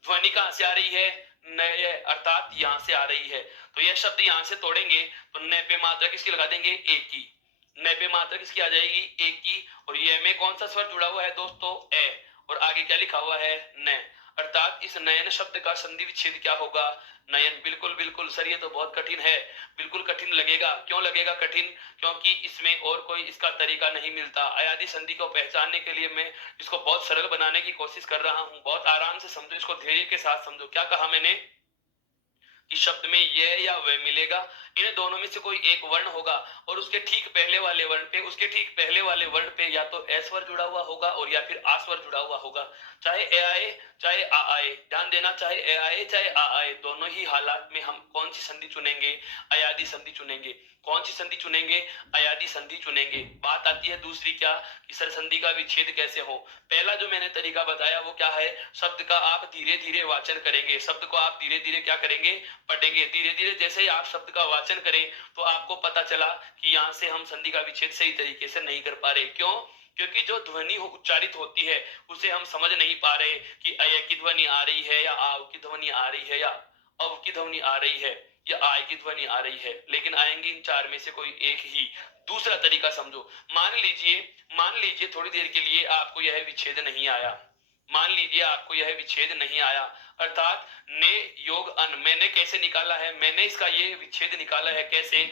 ध्वनि कहां से आ रही है? नय, अर्थात यहां से आ रही है। तो यह शब्द यहां से तोड़ेंगे तो न पे मात्रा किसकी लगा देंगे? ए की। न पे मात्रा किसकी आ जाएगी? ए की। और ये में कौन सा स्वर जुड़ा हुआ है दोस्तों? ए। और आगे क्या लिखा हुआ है? न। अर्थात इस नयन शब्द का संधि विच्छेद क्या होगा? नयन। बिल्कुल बिल्कुल सर, ये तो बहुत कठिन है, बिल्कुल कठिन लगेगा। क्यों लगेगा कठिन? क्योंकि इसमें और कोई इसका तरीका नहीं मिलता। अयादी संधि को पहचानने के लिए मैं इसको बहुत सरल बनाने की कोशिश कर रहा हूं। बहुत आराम से समझो, इसको धैर्य के साथ समझो। क्या कहा मैंने? कि शब्द में यह या वह मिलेगा, इन दोनों में से कोई एक वर्ण होगा और उसके ठीक पहले वाले वर्ण पे, उसके ठीक पहले वाले वर्ण पे या तो ए स्वर जुड़ा हुआ होगा और या फिर आ स्वर जुड़ा हुआ होगा। चाहे ए आए चाहे आ आए, ध्यान देना, चाहे ए आए चाहे आ आए, दोनों ही हालात में हम कौन सी संधि चुनेंगे? अयादी संधि चुनेंगे। कौन सी संधि चुनेंगे? अयादी संधि चुनेंगे। बात आती है दूसरी, क्या कि सर संधि का विच्छेद कैसे हो? पहला जो मैंने तरीका बताया वो क्या है? शब्द का आप धीरे धीरे वाचन करेंगे, शब्द को आप धीरे धीरे क्या करेंगे? पढ़ेंगे। धीरे धीरे जैसे ही आप शब्द का वाचन करें तो आपको पता चला कि यहाँ से हम संधि का विच्छेद सही तरीके से नहीं कर पा रहे। क्यों? क्योंकि जो ध्वनि उच्चारित होती है उसे हम समझ नहीं पा रहे कि अय की ध्वनि आ रही है या आव की ध्वनि आ रही है या अव की ध्वनि आ रही है या आय की ध्वनि आ रही है, लेकिन आएंगी इन चार में से कोई एक ही। दूसरा तरीका समझो। मान लीजिए थोड़ी देर के लिए आपको यह विच्छेद नहीं आया, मान लीजिए आपको यह विच्छेद नहीं आया, अर्थात ने योग अन, मैंने कैसे निकाला है? मैंने इसका ये विच्छेद निकाला है कैसे?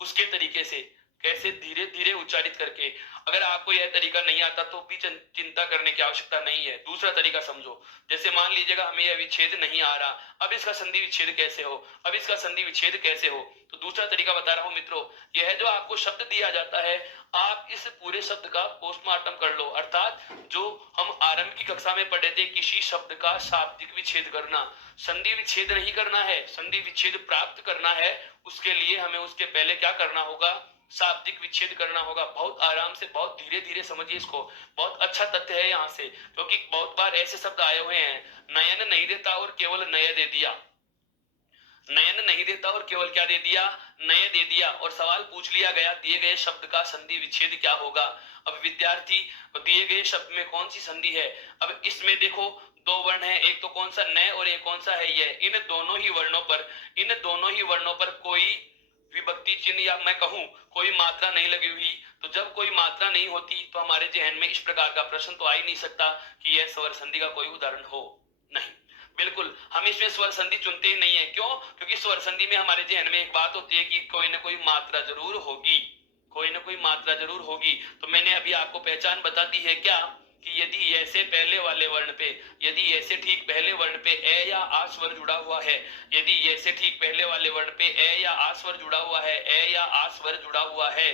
उसके तरीके से, कैसे? धीरे धीरे उच्चारित करके। अगर आपको यह तरीका नहीं आता तो भी चिंता करने की आवश्यकता नहीं है। दूसरा तरीका समझो। जैसे मान लीजिएगा हमें यह विच्छेद नहीं आ रहा, अब इसका संधि विच्छेद कैसे हो? अब इसका संधि विच्छेद कैसे हो? तो दूसरा तरीका बता रहा हूं मित्रों। यह जो आपको शब्द दिया जाता है, आप इस पूरे शब्द का पोस्टमार्टम कर लो, अर्थात जो हम आरंभ की कक्षा में पढ़े थे, किसी शब्द का शाब्दिक विच्छेद करना। संधि विच्छेद नहीं करना है, संधि विच्छेद प्राप्त करना है। उसके लिए हमें उसके पहले क्या करना होगा? शाब्दिक विच्छेद करना होगा। बहुत आराम से, बहुत धीरे धीरे समझिए इसको। बहुत अच्छा तथ्य है यहाँ से, क्योंकि बहुत बार ऐसे शब्द आए हुए हैं, नयन नहीं देता और केवल नय दे दिया। नयन नहीं देता और केवल क्या दे दिया? नय दे दिया। और सवाल पूछ लिया गया, दिए गए शब्द का संधि विच्छेद क्या होगा? अब विद्यार्थी, दिए गए शब्द में कौन सी संधि है? अब इसमें देखो, दो वर्ण है, एक तो कौन सा? न, और एक कौन सा है? ये। इन दोनों ही वर्णों पर कोई विभक्ति चिन्ह या मैं कहूं कोई मात्रा नहीं लगी हुई। तो जब कोई मात्रा नहीं होती तो हमारे जहन में इस प्रकार का प्रश्न तो आ ही नहीं सकता कि यह स्वर संधि का कोई उदाहरण हो। नहीं, बिल्कुल हम इसमें स्वर संधि चुनते ही नहीं है। क्यों? क्योंकि स्वर संधि में हमारे जहन में एक बात होती है कि कोई ना कोई मात्रा जरूर होगी, कोई ना कोई मात्रा जरूर होगी। तो मैंने अभी आपको पहचान बता दी है क्या? कि यदि ऐसे पहले वाले वर्ण पे, यदि ऐसे ठीक पहले वर्ण पे ए या आ स्वर जुड़ा हुआ है, यदि ऐसे ठीक पहले वाले वर्ण पे ए या आ स्वर जुड़ा हुआ है, ए या आ स्वर जुड़ा हुआ है,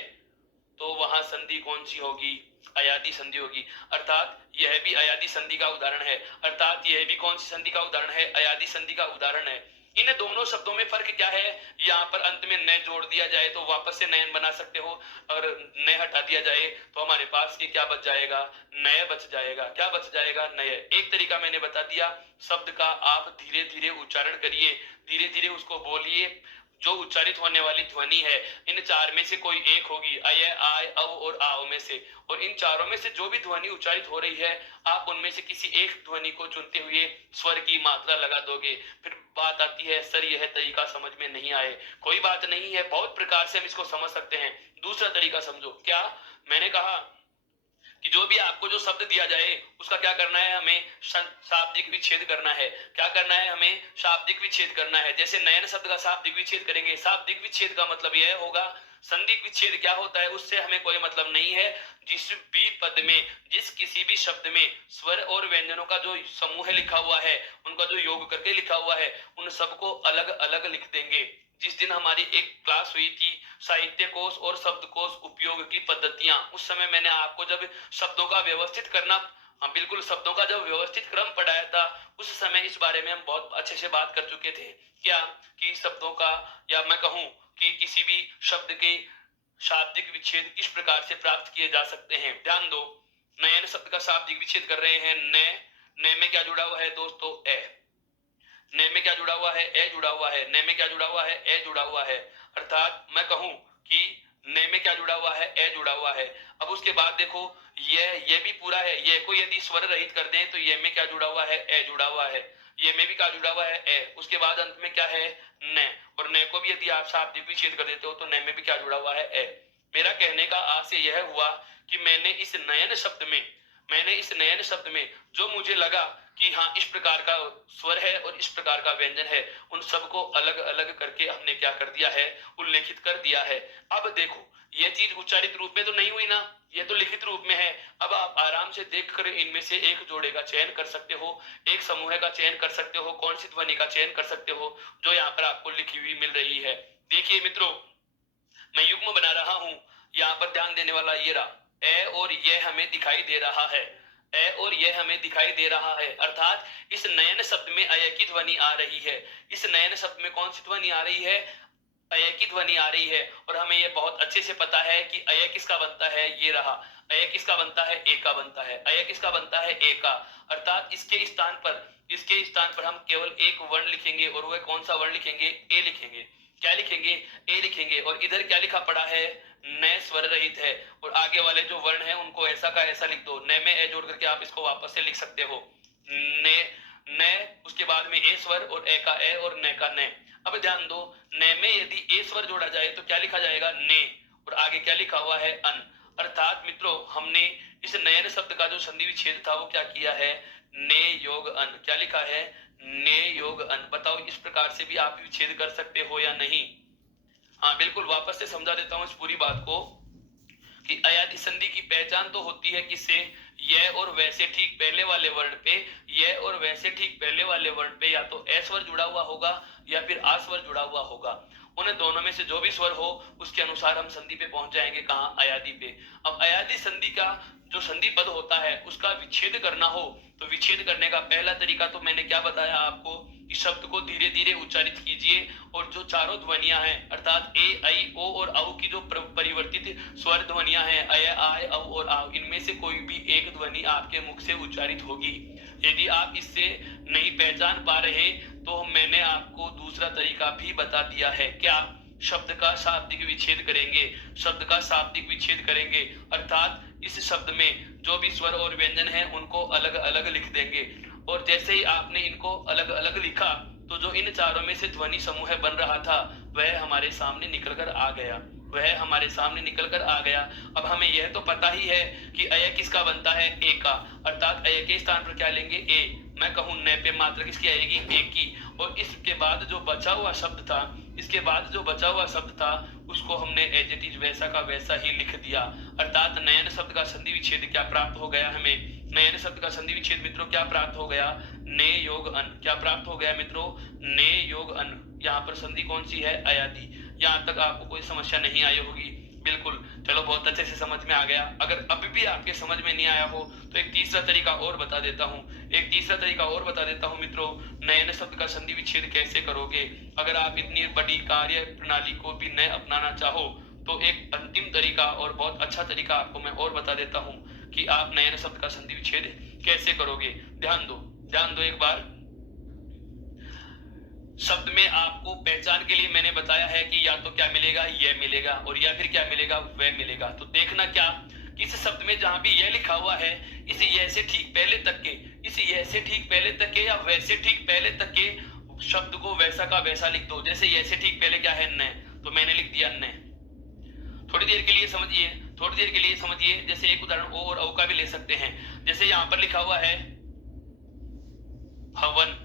तो वहां संधि कौन सी होगी? अयादी संधि होगी। अर्थात यह भी अयादी संधि का उदाहरण है। अर्थात यह भी कौन सी संधि का उदाहरण है? अयादी संधि का उदाहरण है। इन दोनों शब्दों में फर्क क्या है? यहाँ पर अंत में न जोड़ दिया जाए तो वापस से नयन बना सकते हो, और न हटा दिया जाए तो हमारे पास ये क्या बच जाएगा? नय बच जाएगा। क्या बच जाएगा? नय। एक तरीका मैंने बता दिया, शब्द का आप धीरे धीरे उच्चारण करिए, धीरे धीरे उसको बोलिए। जो उच्चारित होने वाली ध्वनि है, इन चार में से कोई एक होगी, अय, आय, औ और आओ में से, और इन चारों में से जो भी ध्वनि उच्चारित हो रही है, आप उनमें से किसी एक ध्वनि को चुनते हुए स्वर की मात्रा लगा दोगे। फिर बात आती है, सर यह तरीका समझ में नहीं आए। कोई बात नहीं है, बहुत प्रकार से हम इसको समझ सकते हैं। दूसरा तरीका समझो। क्या? मैंने कहा कि जो भी आपको जो शब्द दिया जाए उसका क्या करना है? हमें शाब्दिक विच्छेद करना है। क्या करना है? हमें शाब्दिक विच्छेद करना है। जैसे नयन शब्द का शाब्दिक विच्छेद करेंगे, शाब्दिक विच्छेद का मतलब यह होगा, संधि विच्छेद क्या होता है उससे हमें कोई मतलब नहीं है। जिस भी पद में, जिस किसी भी शब्द में स्वर और व्यंजनों का जो समूह लिखा हुआ है, उनका जो योग करके लिखा हुआ है, उन सबको अलग अलग लिख देंगे। जिस दिन हमारी एक क्लास हुई थी साहित्य कोश और शब्दकोश उपयोग की पद्धतियां, उस समय मैंने आपको जब शब्दों का व्यवस्थित करना, बिल्कुल शब्दों का जब व्यवस्थित क्रम पढ़ाया था, उस समय इस बारे में हम बहुत अच्छे से बात कर चुके थे। क्या? कि शब्दों का, या मैं कहूं कि किसी भी शब्द के शाब्दिक विच्छेद किस प्रकार से प्राप्त किए जा सकते हैं। ध्यान दो, नयन शब्द का शाब्दिक विच्छेद कर रहे हैं। न में क्या जुड़ा हुआ है दोस्तों? ए। न में क्या जुड़ा हुआ है? ए जुड़ा हुआ है। न में क्या जुड़ा हुआ है? ए जुड़ा हुआ है। अर्थात मैं कहूं कि न में क्या जुड़ा हुआ है? ए जुड़ा हुआ है। अब उसके बाद देखो, ये भी पूरा है। ये को यदि स्वर रहित कर दें तो ये में क्या जुड़ा हुआ है? ए जुड़ा हुआ है। ये में भी क्या जुड़ा हुआ है? ए। उसके बाद अंत में क्या है? न। और न को भी यदि आप शाब्दिक विच्छेद कर देते हो तो न में भी क्या जुड़ा हुआ है? ए। मेरा कहने का आशय यह हुआ कि मैंने इस नयन शब्द में जो मुझे लगा कि हाँ इस प्रकार का स्वर है और इस प्रकार का व्यंजन है, उन सबको अलग अलग करके हमने क्या कर दिया है? उल्लेखित कर दिया है। अब देखो, ये चीज उच्चारित रूप में तो नहीं हुई ना, ये तो लिखित रूप में है। अब आप आराम से देखकर इनमें से एक जोड़े का चयन कर सकते हो, एक समूह का चयन कर सकते हो, कौन सी ध्वनि का चयन कर सकते हो जो यहाँ पर आपको लिखी हुई मिल रही है। देखिए मित्रों, मैं युग्म बना रहा हूं, यहाँ पर ध्यान देने वाला ये रहा, ए और ये हमें दिखाई दे रहा है। ए और ये हमें दिखाई दे रहा है, अर्थात इस नयन शब्द में अय की ध्वनि आ रही है। इस नयन शब्द में कौन सी ध्वनि आ रही है? अय की ध्वनि आ रही है। और हमें यह बहुत अच्छे से पता है कि अय किसका बनता है। ये रहा, अय किसका बनता है? ए का बनता है। अय किसका बनता है? ए का। अर्थात इसके स्थान पर हम केवल एक वर्ण लिखेंगे, और वह कौन सा वर्ण लिखेंगे? ए लिखेंगे। क्या लिखेंगे? ए लिखेंगे। और इधर क्या लिखा पड़ा है? न स्वर रहित है, और आगे वाले जो वर्ण है उनको ऐसा का ऐसा लिख दो। न में ए जोड़ करके आप इसको वापस से लिख सकते हो। न उसके बाद में ए स्वर, और ए का ए और न का न। अब ध्यान दो, न में यदि ए स्वर जोड़ा जाए तो क्या लिखा जाएगा? ने। और आगे क्या लिखा हुआ है? अन। अर्थात मित्रों, हमने इस नयन शब्द का जो संधि विच्छेद था वो क्या किया है? ने योग अन। क्या लिखा है? ने योग अन। बताओ, इस प्रकार से भी आप विच्छेद कर सकते हो या नहीं? हाँ बिल्कुल, वापस से समझा देता हूं इस पूरी बात को कि अयादि संधि की पहचान तो होती है किससे? यह और वैसे ठीक पहले वाले वर्ण पे, यह और वैसे ठीक पहले वाले वर्ण पे या तो ए स्वर जुड़ा हुआ होगा या फिर आ स्वर जुड़ा हुआ होगा। उन दोनों में से जो भी स्वर हो उसके अनुसार हम संधि पे पहुंच जाएंगे। कहां? अयादि पे। अब अयादि संधि का जो संधि पद होता है उसका विच्छेद करना हो तो विच्छेद करने का पहला तरीका तो मैंने क्या बताया आपको कि शब्द को धीरे धीरे उच्चारित कीजिए, और जो चारों ध्वनियां हैं अर्थात ए, ऐ, ओ और औ की जो परिवर्तित स्वर ध्वनियां हैं, अय, आय, औ और आओ, इनमें से कोई भी एक ध्वनि आपके मुख से उच्चारित होगी। यदि आप इससे नहीं पहचान पा रहे तो मैंने आपको दूसरा तरीका भी बता दिया है। क्या? शब्द का शाब्दिक विच्छेद करेंगे। शब्द का शाब्दिक विच्छेद करेंगे अर्थात इस शब्द में जो भी स्वर और व्यंजन है उनको अलग अलग लिख देंगे, और जैसे ही आपने इनको अलग अलग लिखा तो जो इन चारों में से ध्वनि समूह बन रहा था वह हमारे सामने निकल कर आ गया। अब हमें यह तो पता ही है कि अय किसका बनता है? ए का। अर्थात अय के स्थान पर क्या लेंगे? ए। मैं कहूं न पे मात्रा किसकी आएगी? ए की। और इसके बाद जो बचा हुआ शब्द था उसको हमने एज इट इज वैसा का वैसा ही लिख दिया। अर्थात नयन शब्द का संधि विच्छेद क्या प्राप्त हो गया हमें? नयन शब्द का संधि विच्छेद मित्रों क्या प्राप्त हो गया? ने योग अन। क्या प्राप्त हो गया मित्रों? ने योग अन। यहाँ पर संधि कौन सी है? अयादि। यहाँ तक आपको कोई समस्या नहीं आई होगी। बिल्कुल, चलो बहुत अच्छे से समझ में आ गया। अगर अभी भी आपके समझ में नहीं आया हो तो एक तीसरा तरीका और बता देता हूँ। एक तीसरा तरीका और बता देता हूँ मित्रों, नए शब्द का संधि विच्छेद कैसे करोगे। अगर आप इतनी बड़ी कार्य प्रणाली को भी नए अपनाना चाहो तो एक अंतिम तरीका और बहुत अच्छा तरीका आपको मैं और बता देता हूँ कि आप नए शब्द का संधि विच्छेद कैसे करोगे। ध्यान दो एक बार। शब्द में आपको पहचान के लिए मैंने बताया है कि या तो क्या मिलेगा, यह मिलेगा, और या फिर क्या मिलेगा, वह मिलेगा। तो देखना क्या, इस शब्द में जहां भी यह लिखा हुआ है, इस यह से ठीक पहले तक के, इस यह से ठीक पहले तक के या वैसे ठीक पहले तक के शब्द को वैसा का वैसा लिख दो। जैसे यह से ठीक पहले क्या है, न, तो मैंने लिख दिया न। थोड़ी देर के लिए समझिए, थोड़ी देर के लिए समझिए। जैसे एक उदाहरण ओ और औ का भी ले सकते हैं। जैसे यहां पर लिखा हुआ है हवन,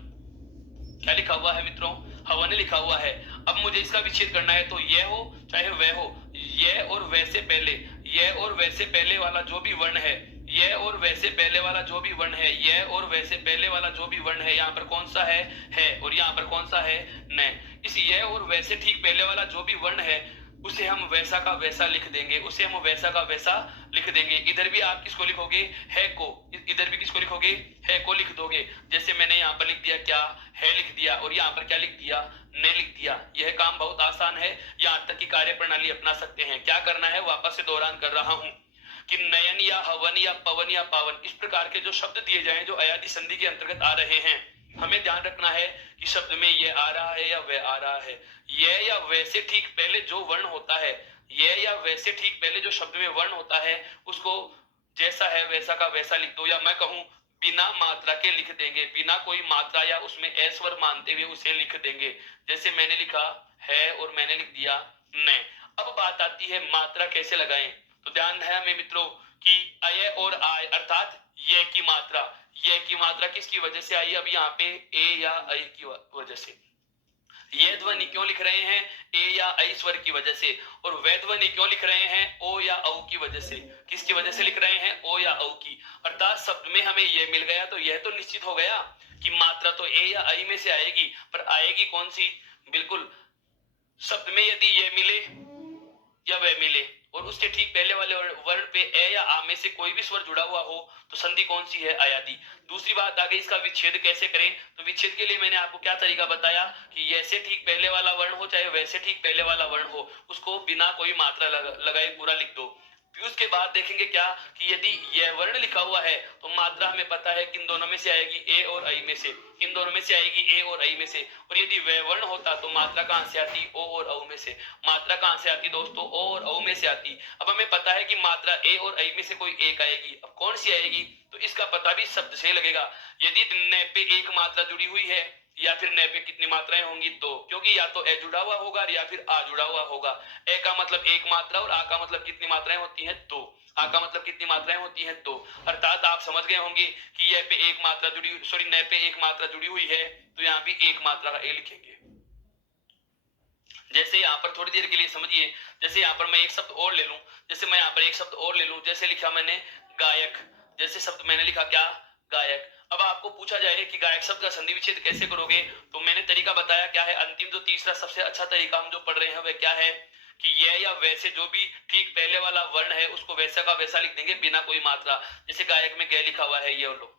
क्या लिखा हुआ है मित्रों, हवन लिखा हुआ है। अब मुझे इसका विच्छेद करना है, तो यह हो चाहे वह हो, यह और वैसे पहले, यह और वैसे पहले वाला जो भी वर्ण है, यह और वैसे पहले वाला जो भी वर्ण है, यह और वैसे पहले वाला जो भी वर्ण है, यहाँ पर कौन सा है, और यहाँ पर कौन सा है, न। इस यह और वैसे ठीक पहले वाला जो भी वर्ण है उसे हम वैसा का वैसा लिख देंगे, उसे हम वैसा का वैसा लिख देंगे। इधर भी आप किसको लिखोगे, है को, इधर भी किसको लिखोगे, है को लिख दोगे। जैसे मैंने यहाँ पर लिख दिया क्या, है लिख दिया, और यहाँ पर क्या लिख दिया, ने लिख दिया। यह काम बहुत आसान है, यहाँ तक की कार्य प्रणाली अपना सकते हैं। क्या करना है, वापस से दोहरान कर रहा हूं कि नयन या हवन या पवन या पावन, इस प्रकार के जो शब्द दिए जाएं जो अयादि संधि के अंतर्गत आ रहे हैं, हमें ध्यान रखना है कि शब्द में ये आ रहा है या वह आ रहा है। यह या वैसे ठीक पहले जो वर्ण होता है, यह या वैसे ठीक पहले जो शब्द में वर्ण होता है, उसको जैसा है वैसा का वैसा लिख दो, या मैं कहूं बिना मात्रा के लिख देंगे, बिना कोई मात्रा या उसमें स्वर मानते हुए उसे लिख देंगे। जैसे मैंने लिखा है और मैंने लिख दिया न। अब बात आती है मात्रा कैसे लगाएं। तो ध्यान है हमें मित्रों कि अय और आय अर्थात ये की मात्रा, ये की मात्रा किसकी वजह से आई, अब यहाँ पे ए या ऐ की वजह से। ये ध्वनि क्यों लिख रहे हैं, ए या ऐ स्वर की वजह से, और वे ध्वनि क्यों लिख रहे हैं, ओ या औ की वजह से। किसकी वजह से लिख रहे हैं, ओ या औ की। अर्थात शब्द में हमें यह मिल गया, तो यह तो निश्चित हो गया कि मात्रा तो ए या ऐ में से आएगी, पर आएगी कौन सी। बिल्कुल, शब्द में यदि यह मिले या वह मिले और उसके ठीक पहले वाले वर्ण पे ए या आ में से कोई भी स्वर जुड़ा हुआ हो, तो संधि कौन सी है, अयादि। दूसरी बात आ गई इसका विच्छेद कैसे करें। तो विच्छेद के लिए मैंने आपको क्या तरीका बताया कि जैसे ठीक पहले वाला वर्ण हो चाहे वैसे ठीक पहले वाला वर्ण हो, उसको बिना कोई मात्रा लगाए पूरा लिख दो। फिर उसके बाद देखेंगे क्या कि यदि यह वर्ण लिखा हुआ है तो मात्रा हमें पता है किन दोनों में से आएगी, ए और ऐ में से, किन दोनों में से आएगी, ए और ऐ में से। और यदि वह वर्ण होता तो मात्रा कहां से आती, ओ और औ में से। मात्रा कहां से आती दोस्तों, ओ और औ में से आती। अब हमें पता है कि मात्रा ए और ऐ में से कोई एक आएगी। अब कौन सी आएगी, तो इसका पता भी शब्द से लगेगा। यदि न पे एक मात्रा जुड़ी हुई है या फिर न पे कितनी मात्राएं होंगी, दो, क्योंकि या तो ए जुड़ा हुआ होगा या फिर आ जुड़ा हुआ होगा। ए का मतलब एक मात्रा और आ का मतलब कितनी मात्राएं होती हैं, दो। आ का मतलब कितनी मात्राएं होती हैं, दो। अर्थात आप समझ गए होंगे कि यह पे एक मात्रा जुड़ी, सॉरी न पे एक मात्रा जुड़ी हुई है, तो यहाँ भी एक मात्रा का ए लिखेंगे। जैसे यहाँ पर थोड़ी देर के लिए समझिए, जैसे यहाँ पर मैं एक शब्द और ले लूं, जैसे मैं यहाँ पर एक शब्द और ले लूं, जैसे लिखा मैंने गायक, जैसे शब्द मैंने लिखा क्या, गायक। अब आपको पूछा जाए कि गायक शब्द का संधि विच्छेद कैसे करोगे, तो मैंने तरीका बताया क्या है। अंतिम जो तीसरा सबसे अच्छा तरीका हम जो पढ़ रहे हैं वह क्या है कि यह या वैसे जो भी ठीक पहले वाला वर्ण है उसको वैसा का वैसा लिख देंगे बिना कोई मात्रा। जैसे गायक में ग लिखा हुआ है, ये लो।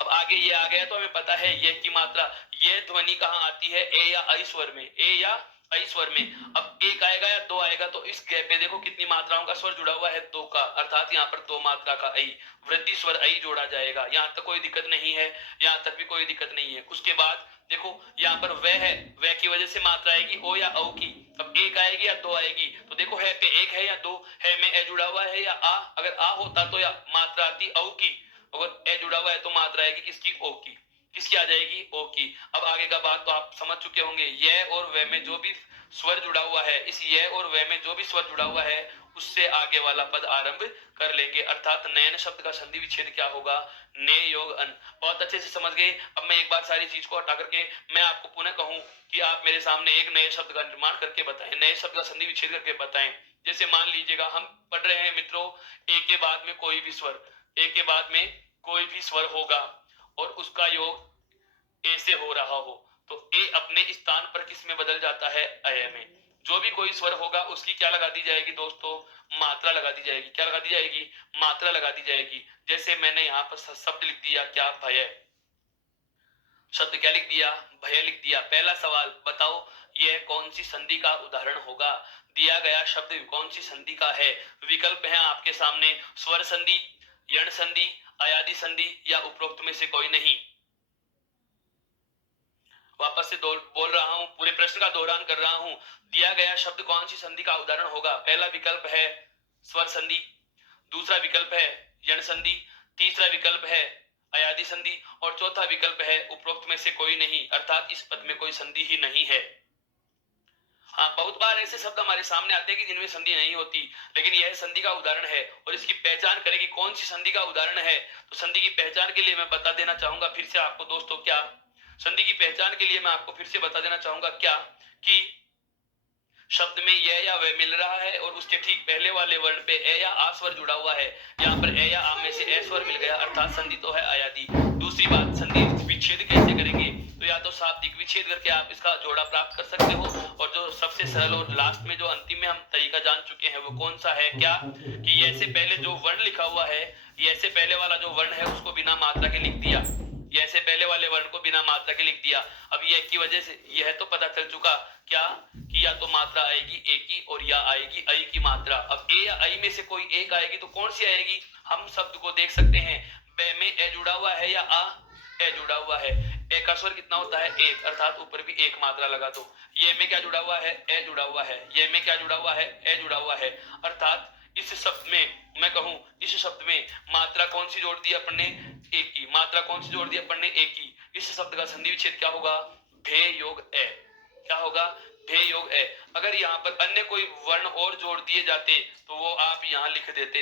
अब आगे ये आ गया तो हमें पता है ये की मात्रा, ये ध्वनि कहां आती है, ए या ऐ स्वर में, ए या ऐ स्वर में। अब एक आएगा या दो आएगा, तो इस गैप पे देखो कितनी मात्राओं का स्वर जुड़ा हुआ है, दो का, अर्थात यहाँ पर दो मात्रा का ऐ, वृद्धि स्वर ऐ जोड़ा जाएगा। यहाँ तक कोई दिक्कत नहीं है, यहाँ तक भी कोई दिक्कत नहीं है। उसके बाद देखो यहाँ पर वह है, वह की वजह से मात्रा आएगी ओ या औ की। अब एक आएगी या दो आएगी, तो देखो है पे एक है या दो है में ए जुड़ा हुआ है या आ, अगर आ होता तो या मात्रा आती औ की, अगर ए जुड़ा हुआ है तो मात्रा आएगी किसकी, ओ की। किसकी आ जाएगी, ओ की। अब आगे का बात तो आप समझ चुके होंगे। यह और वह में जो भी स्वर जुड़ा हुआ है, इस यह और वह में जो भी स्वर जुड़ा हुआ है उससे आगे वाला पद आरंभ कर लेंगे। अर्थात नयन शब्द का संधि विच्छेद क्या होगा, ने योग अन। बहुत अच्छे से समझ गए। अब मैं एक बार सारी चीज को हटा करके मैं आपको पुनः कहूं कि आप मेरे सामने एक नए शब्द का निर्माण करके बताएं, नए शब्द का संधि विच्छेद करके बताएं। जैसे मान लीजिएगा हम पढ़ रहे हैं मित्रों, ए के बाद में कोई भी स्वर, ए के बाद में कोई भी स्वर होगा और उसका योग ए से हो रहा हो, तो ए अपने स्थान पर किस में बदल जाता है, अय में। जो भी कोई स्वर होगा उसकी क्या लगा दी जाएगी दोस्तों, मात्रा लगा दी जाएगी। क्या लगा दी जाएगी, मात्रा लगा दी जाएगी। जैसे मैंने यहाँ पर शब्द लिख दिया क्या, भय, शब्द क्या लिख दिया, भय लिख दिया। पहला सवाल बताओ यह कौन सी संधि का उदाहरण होगा, दिया गया शब्द कौन सी संधि का है। विकल्प है आपके सामने, स्वर संधि, यण संधि, अयादि संधि या उपरोक्त में से कोई नहीं। वापस से बोल रहा हूं, पूरे प्रश्न का दोहरान कर रहा हूं। दिया गया शब्द कौन सी संधि का उदाहरण होगा। पहला विकल्प है स्वर संधि, दूसरा विकल्प है यण संधि, तीसरा विकल्प है अयादि संधि और चौथा विकल्प है उपरोक्त में से कोई नहीं, अर्थात इस पद में कोई संधि ही नहीं है। हाँ, बहुत बार ऐसे शब्द हमारे सामने आते हैं कि जिनमें संधि नहीं होती, लेकिन यह संधि का उदाहरण है। और इसकी पहचान करें कि कौन सी संधि का उदाहरण है। तो संधि की पहचान के लिए मैं बता देना चाहूंगा फिर से आपको दोस्तों, क्या संधि की पहचान के लिए मैं आपको फिर से बता देना चाहूंगा क्या, कि शब्द में य या व मिल रहा है और उसके ठीक पहले वाले वर्ण पे ए या आ स्वर जुड़ा हुआ है। यहाँ पर ए या आ में से ए स्वर मिल गया, अर्थात संधि तो है अयादि। दूसरी बात, संधि विच्छेद कैसे करेंगे, तो या तो शाब्दिक विच्छेद करके आप इसका जोड़ा प्राप्त कर सकते हो, और जो सबसे सरल और लास्ट में जो अंतिम में हम तरीका जान चुके हैं वो कौन सा है, क्या, कि ये से पहले जो वर्ण लिखा हुआ है, ये से पहले वाला जो वर्ण है उसको बिना मात्रा के लिख दिया, ये से पहले वाले वर्ण को बिना मात्रा के लिख दिया। अब ये की वजह से यह तो पता चल चुका क्या, कि या तो मात्रा आएगी ए की और या आएगी आई की मात्रा। अब ए या आई में से कोई एक आएगी, तो कौन सी आएगी, हम शब्द को देख सकते हैं, बे में ए जुड़ा हुआ है या आ ए जुड़ा हुआ है। ए का स्वर कितना होता है, एक, अर्थात ऊपर भी एक मात्रा लगा दो। ये में क्या जुड़ा हुआ है, ए जुड़ा हुआ है। ये में क्या जुड़ा हुआ है, ए जुड़ा हुआ है। अर्थात इस शब्द में, मैं कहूं इस शब्द में मात्रा कौन सी जोड़ दी अपन ने, एक की। मात्रा कौन सी जोड़ दी अपन ने, एक की। इस शब्द का संधि विच्छेद क्या होगा, भे योग ए। क्या होगा, भे योग ए। अगर यहाँ पर अन्य कोई वर्ण और जोड़ दिए जाते तो वो आप यहाँ लिख देते,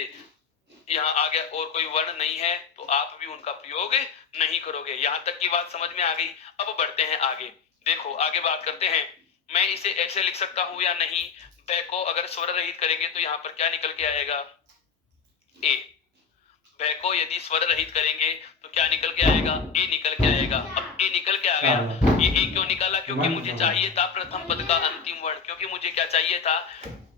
यहाँ आगे और कोई वर्ण नहीं है तो आप भी उनका प्रयोग नहीं करोगे। यहाँ तक की बात समझ में आ गई। अब बढ़ते हैं आगे, देखो आगे बात करते हैं। मैं इसे ऐसे लिख सकता हूं या नहीं, बै को अगर स्वर रहित करेंगे तो यहाँ पर क्या निकल के आएगा, ए। बै को यदि स्वर रहित करेंगे तो क्या निकल के आएगा, ए निकल के आएगा। अब ए निकल के आ गया, ये ए क्यों निकाला, क्योंकि मुझे चाहिए था प्रथम पद का अंतिम वर्ण। क्योंकि मुझे क्या चाहिए था,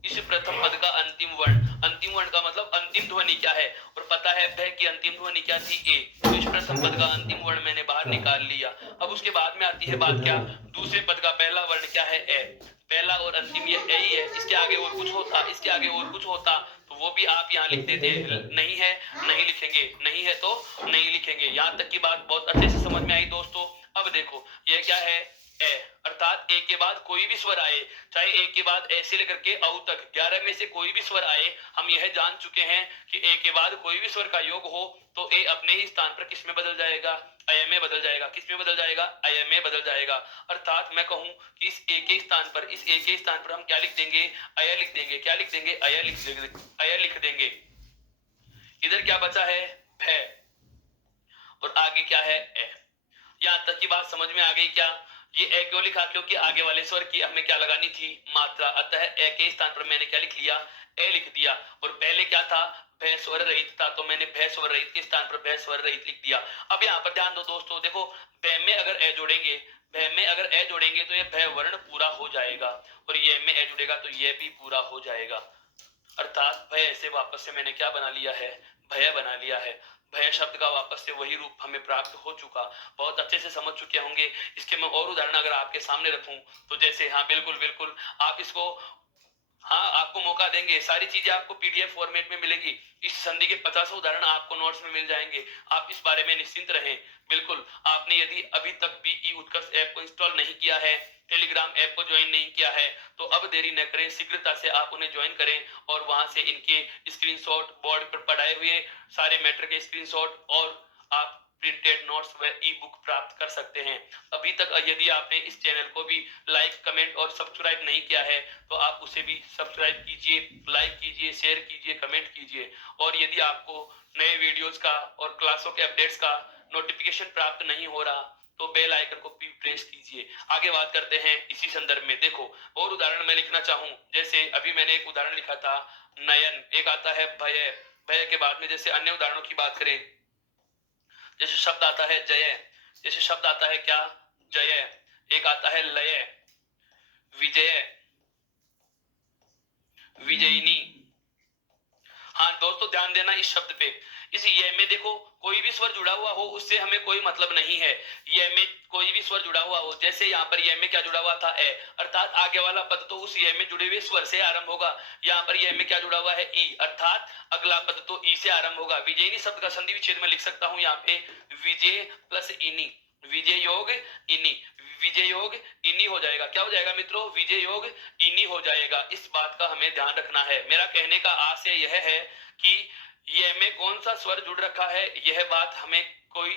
इस प्रथम पद का अंतिम वर्ण। अंतिम वर्ण का मतलब अंतिम ध्वनि क्या है, और पता है बै की अंतिम ध्वनि क्या थी, ए। तो इस प्रथम पद का अंतिम वर्ण मैंने बाहर निकाल लिया। अब उसके बाद में आती है बात क्या, दूसरे पद का पहला वर्ण क्या है, ए। पहला और अंतिम ये ए ही है, इसके आगे और कुछ होता, इसके आगे और कुछ होता तो वो भी आप यहाँ लिख देते। नहीं है, नहीं लिखेंगे, नहीं है तो नहीं लिखेंगे। यहाँ तक की बात बहुत अच्छे से समझ में आई दोस्तों। अब देखो ये क्या है, ए, अर्थात ए के बाद कोई भी स्वर आए, चाहे ए के बाद ए से लेकर के औ तक 11 में से कोई भी स्वर आए, हम यह जान चुके हैं कि ए के बाद कोई भी स्वर का योग हो तो ए अपने ही स्थान पर किस में बदल जाएगा, अय में बदल जाएगा। किस में बदल जाएगा, अय में बदल जाएगा। अर्थात मैं कहूं कि इस ए के स्थान पर, इस ए के स्थान पर हम क्या लिख देंगे, अय लिख देंगे। क्या लिख देंगे, अय लिख देंगे, अय लिख देंगे। इधर क्या बचा है, भै, और आगे क्या है, ए। यहाँ तक की बात समझ में आ गई क्या। ये ए क्यों लिखा, क्योंकि आगे वाले स्वर की हमें क्या लगानी थी, मात्रा। अतः ए के स्थान पर मैंने क्या लिख लिया, ए लिख दिया। और पहले क्या था, भय स्वर रहित था, तो मैंने भय स्वर रहित के स्थान पर भय स्वर रहित लिख दिया। अब यहाँ पर ध्यान दो दोस्तों, देखो भय में अगर ए जोड़ेंगे, भय में अगर ए जोड़ेंगे तो ये भय वर्ण पूरा हो जाएगा, और ये में ए जुड़ेगा तो ये भी पूरा हो जाएगा। अर्थात भय से वापस से मैंने क्या बना लिया है, भय बना लिया है। भय शब्द का वापस से वही रूप हमें प्राप्त हो चुका। बहुत अच्छे से समझ चुके होंगे। इसके मैं और उदाहरण अगर आपके सामने रखूं तो जैसे, हाँ बिल्कुल बिल्कुल आप इसको, हाँ आपको मौका देंगे, सारी चीजें आपको पीडीएफ फॉर्मेट में मिलेगी। इस संधि के 50 उदाहरण आपको नोट्स में मिल जाएंगे। आप इस बारे में निश्चिंत रहें। बिल्कुल, आपने यदि अभी तक भी ई उत्कर्ष ऐप को इंस्टॉल नहीं किया है, टेलीग्राम ऐप को ज्वाइन नहीं किया है, तो अब देरी न करें, शीघ्रता से आप उन्हें ज्वाइन करें और वहां से इनके स्क्रीनशॉट, बोर्ड पर पढ़ाए हुए सारे मैटर के स्क्रीनशॉट और आप प्रिंटेड नोट्स व ई बुक प्राप्त कर सकते हैं। अभी तक यदि आपने इस चैनल को भी लाइक, कमेंट और सब्सक्राइब नहीं किया है तो आप उसे भी सब्सक्राइब कीजिए, लाइक कीजिए, शेयर कीजिए, कमेंट कीजिए। और यदि आपको नए वीडियोस का और क्लासों के अपडेट्स का नोटिफिकेशन प्राप्त नहीं हो रहा तो बेल आइकन को भी प्रेस कीजिए। आगे बात करते हैं इसी संदर्भ में। देखो और उदाहरण मैं लिखना चाहूं, जैसे अभी मैंने एक उदाहरण लिखा था नयन, एक आता है भय। भय के बाद में जैसे अन्य उदाहरणों की बात करें, जैसे शब्द आता है जय, जैसे शब्द आता है क्या, जय। एक आता है लय, विजय, विजयिनी। हाँ दोस्तों ध्यान देना इस शब्द पे। इस ये में देखो कोई भी स्वर जुड़ा हुआ हो उससे हमें कोई मतलब नहीं है। ये में कोई भी स्वर जुड़ा हुआ हो, जैसे यहाँ पर ये में क्या जुड़ा हुआ था, ए, अर्थात आगे वाला पद तो उस ये में जुड़े हुए स्वर से आरंभ होगा। यहाँ पर ये में क्या जुड़ा हुआ है, ई, अर्थात अगला पद तो ई से आरंभ होगा। विजयिनी शब्द का संधि विच्छेद में लिख सकता हूँ यहाँ पे विजय प्लस इनी, विजय योग इनी, विजय योग इनी हो जाएगा। क्या हो जाएगा मित्रों, विजय योग इनी हो जाएगा। इस बात का हमें ध्यान रखना है। मेरा कहने का आशय यह है कि ये में कौन सा स्वर जुड़ रखा है यह बात हमें कोई,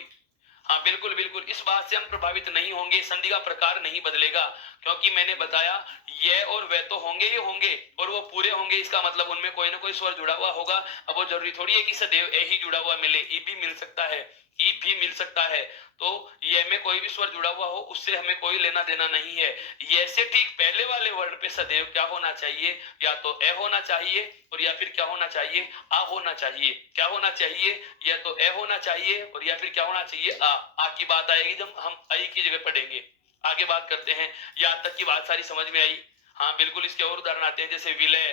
हाँ बिल्कुल बिल्कुल, इस बात से हम प्रभावित नहीं होंगे, संधि का प्रकार नहीं बदलेगा, क्योंकि मैंने बताया ये और वे तो होंगे ही होंगे और वो पूरे होंगे, इसका मतलब उनमें कोई ना कोई स्वर जुड़ा हुआ होगा। अब वो जरूरी थोड़ी है कि सदैव ए ही जुड़ा हुआ मिले, ई भी मिल सकता है, ई भी मिल सकता है। तो ये में कोई भी स्वर जुड़ा हुआ हो उससे हमें कोई लेना देना नहीं है। ये से ठीक पहले वाले वर्ण पे सदैव क्या होना चाहिए, या तो ए होना चाहिए और या फिर क्या होना चाहिए, आ होना चाहिए। क्या होना चाहिए, या तो ए होना चाहिए और या फिर क्या होना चाहिए, आ की बात आएगी जब हम आई की जगह पढ़ेंगे। आगे बात करते हैं, यहां तक की बात सारी समझ में आई। हाँ बिल्कुल, इसके और उदाहरण आते हैं, जैसे विलय,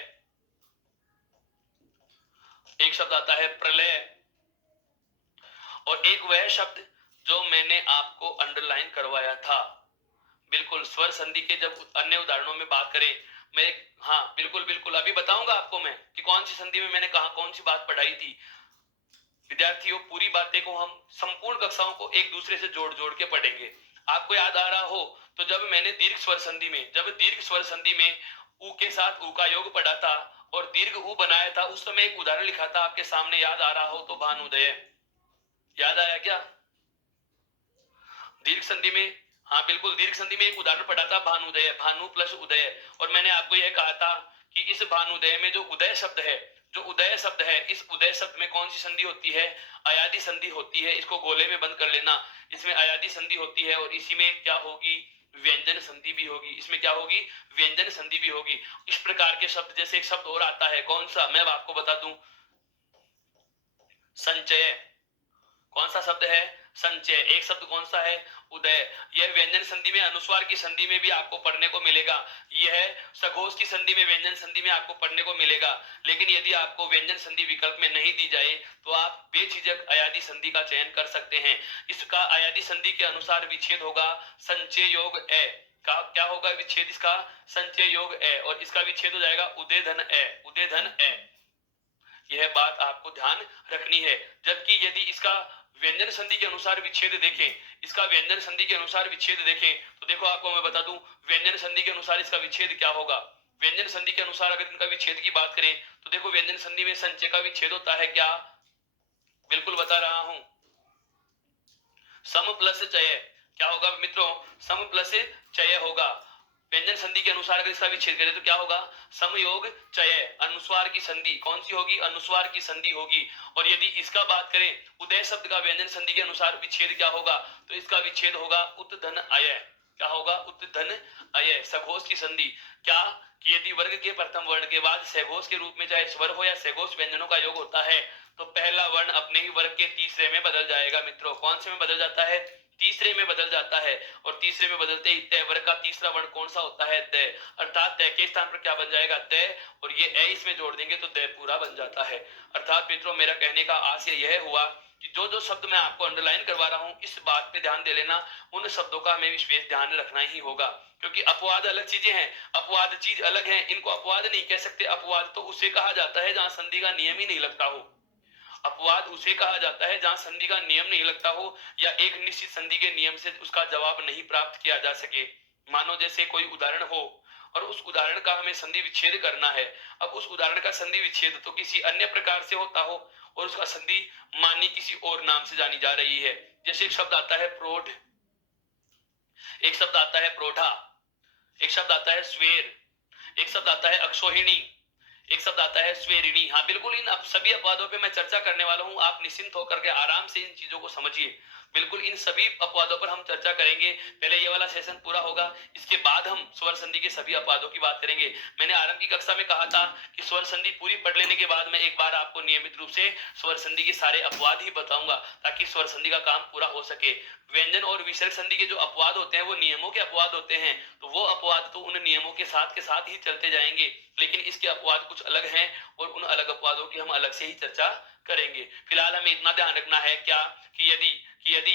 एक शब्द आता है प्रलय, और एक वह शब्द जो मैंने आपको अंडरलाइन करवाया था। बिल्कुल, स्वर संधि के जब अन्य उदाहरणों में बात करें, मैं, हाँ बिल्कुल बिल्कुल अभी बताऊंगा आपको मैं कि कौन सी संधि में मैंने कहा कौन सी बात पढ़ाई थी। विद्यार्थियों, पूरी बातें को हम संपूर्ण कक्षाओं को एक दूसरे से जोड़ जोड़ के पढ़ेंगे। आपको याद आ रहा हो तो जब मैंने दीर्घ स्वर संधि में, जब दीर्घ स्वर संधि में उ के साथ उ का योग पढ़ा था और दीर्घ उ बनाया था, उस समय एक उदाहरण लिखा था आपके सामने, याद आ रहा हो तो भानुदय, याद आया क्या? दीर्घ संधि में, हाँ बिल्कुल, दीर्घ संधि में एक उदाहरण पढ़ा था भानुदय, भानु प्लस उदय, और मैंने आपको यह कहा था कि इस भानुदय में जो उदय शब्द है, जो उदय शब्द है, इस उदय शब्द में कौन सी संधि होती है, अयादि संधि होती है। इसको गोले में बंद कर लेना, इसमें अयादि संधि होती है और इसी में क्या होगी, व्यंजन संधि भी होगी। इसमें क्या होगी, व्यंजन संधि भी होगी। इस प्रकार के शब्द, जैसे एक शब्द और आता है, कौन सा, मैं आपको बता दूं, संचय। कौन सा शब्द है, संचय। एक शब्द कौन सा है, उदय। यह व्यंजन संधि में, अनुस्वार की संधि में भी आपको पढ़ने को मिलेगा, यह सघोष की संधि में, व्यंजन संधि में आपको पढ़ने को मिलेगा। लेकिन यदि आपको व्यंजन संधि विकल्प में नहीं दी जाए तो आप बेझिझक अयादि संधि का चयन कर सकते हैं। इसका अयादि संधि के अनुसार विच्छेद होगा संचय योग ए का, क्या होगा विच्छेद इसका, संचय योग ए, और इसका विच्छेद हो जाएगा उदय धन ए, उदय धन ए। यह बात आपको ध्यान रखनी है। जबकि यदि इसका व्यंजन संधि के अनुसार विच्छेद देखें, इसका व्यंजन संधि के अनुसार विच्छेद देखें तो देखो आपको मैं बता दूं, व्यंजन संधि के अनुसार इसका विच्छेद क्या होगा। व्यंजन संधि के अनुसार अगर इनका विच्छेद की बात करें तो देखो व्यंजन संधि में संचय का विच्छेद होता है क्या, बिल्कुल बता रहा हूं, सम प्लस चय। क्या होगा मित्रों, सम प्लस चय होगा। व्यंजन संधि के अनुसार अगर इसका विच्छेद करें तो क्या होगा, समयोग चय, अनुस्वार की संधि कौन सी होगी, अनुस्वार की संधि होगी। और यदि इसका बात करें उदय शब्द का व्यंजन संधि के अनुसार विच्छेद क्या होगा, तो इसका विच्छेद होगा उत्धन अय। क्या होगा, उत्धन अय, सघोष की संधि। क्या कि यदि वर्ग के प्रथम वर्ण के बाद सघोष के रूप में चाहे स्वर हो या सघोष व्यंजनों का योग होता है तो पहला वर्ण अपने ही वर्ग के तीसरे में बदल जाएगा। मित्रों कौन से में बदल जाता है, तीसरे में बदल जाता है। और तीसरे में बदलते ही तय वर्ग का तीसरा वर्ण कौन सा होता है, तय, अर्थात तय के स्थान पर क्या बन जाएगा, तय, और ये ए इसमें जोड़ देंगे तो तय पूरा बन जाता है। अर्थात मित्रों मेरा कहने का आशय यह हुआ कि जो जो शब्द मैं आपको अंडरलाइन करवा रहा हूं इस बात पे ध्यान दे लेना, उन शब्दों का हमें विशेष ध्यान रखना ही होगा, क्योंकि अपवाद अलग चीजें हैं, अपवाद चीज अलग है, इनको अपवाद नहीं कह सकते। अपवाद तो उसे कहा जाता है जहां संधि का नियम ही नहीं लगता हो। अपवाद उसे कहा जाता है जहां संधि का नियम नहीं लगता हो या एक निश्चित संधि के नियम से उसका जवाब नहीं प्राप्त किया जा सके। मानो जैसे कोई उदाहरण हो और उस उदाहरण का हमें संधि विच्छेद करना है। अब उस उदाहरण का संधि विच्छेद तो किसी अन्य प्रकार से होता हो और उसका संधि मानी किसी और नाम से जानी जा रही है। जैसे एक शब्द आता है प्रौढ़, एक शब्द आता है प्रौढ़ा, एक शब्द आता है स्वेर, एक शब्द आता है अक्षोहिणी, एक शब्द आता है स्वेरिणी। हाँ बिल्कुल, इन सभी अपवादों पे मैं चर्चा करने वाला हूं, आप निश्चिंत होकर के आराम से इन चीजों को समझिए। बिल्कुल इन सभी अपवादों पर हम चर्चा करेंगे। पहले ये वाला सेशन पूरा होगा, इसके बाद हम स्वर संधि के सभी अपवादों की बात करेंगे। मैंने आरंभ की कक्षा में कहा था कि स्वर संधि पूरी पढ़ लेने के बाद मैं एक बार आपको नियमित रूप से स्वर संधि के सारे अपवाद ही बताऊंगा ताकि स्वर संधि का काम पूरा हो सके। व्यंजन और विसर्ग संधि के जो अपवाद होते हैं वो नियमों के अपवाद होते हैं, तो वो अपवाद तो उन नियमों के साथ ही चलते जाएंगे, लेकिन इसके अपवाद कुछ कुछ अलग हैं और उन अलग अपवादों की हम अलग से ही चर्चा करेंगे। फिलहाल हमें इतना ध्यान रखना है क्या कि यदि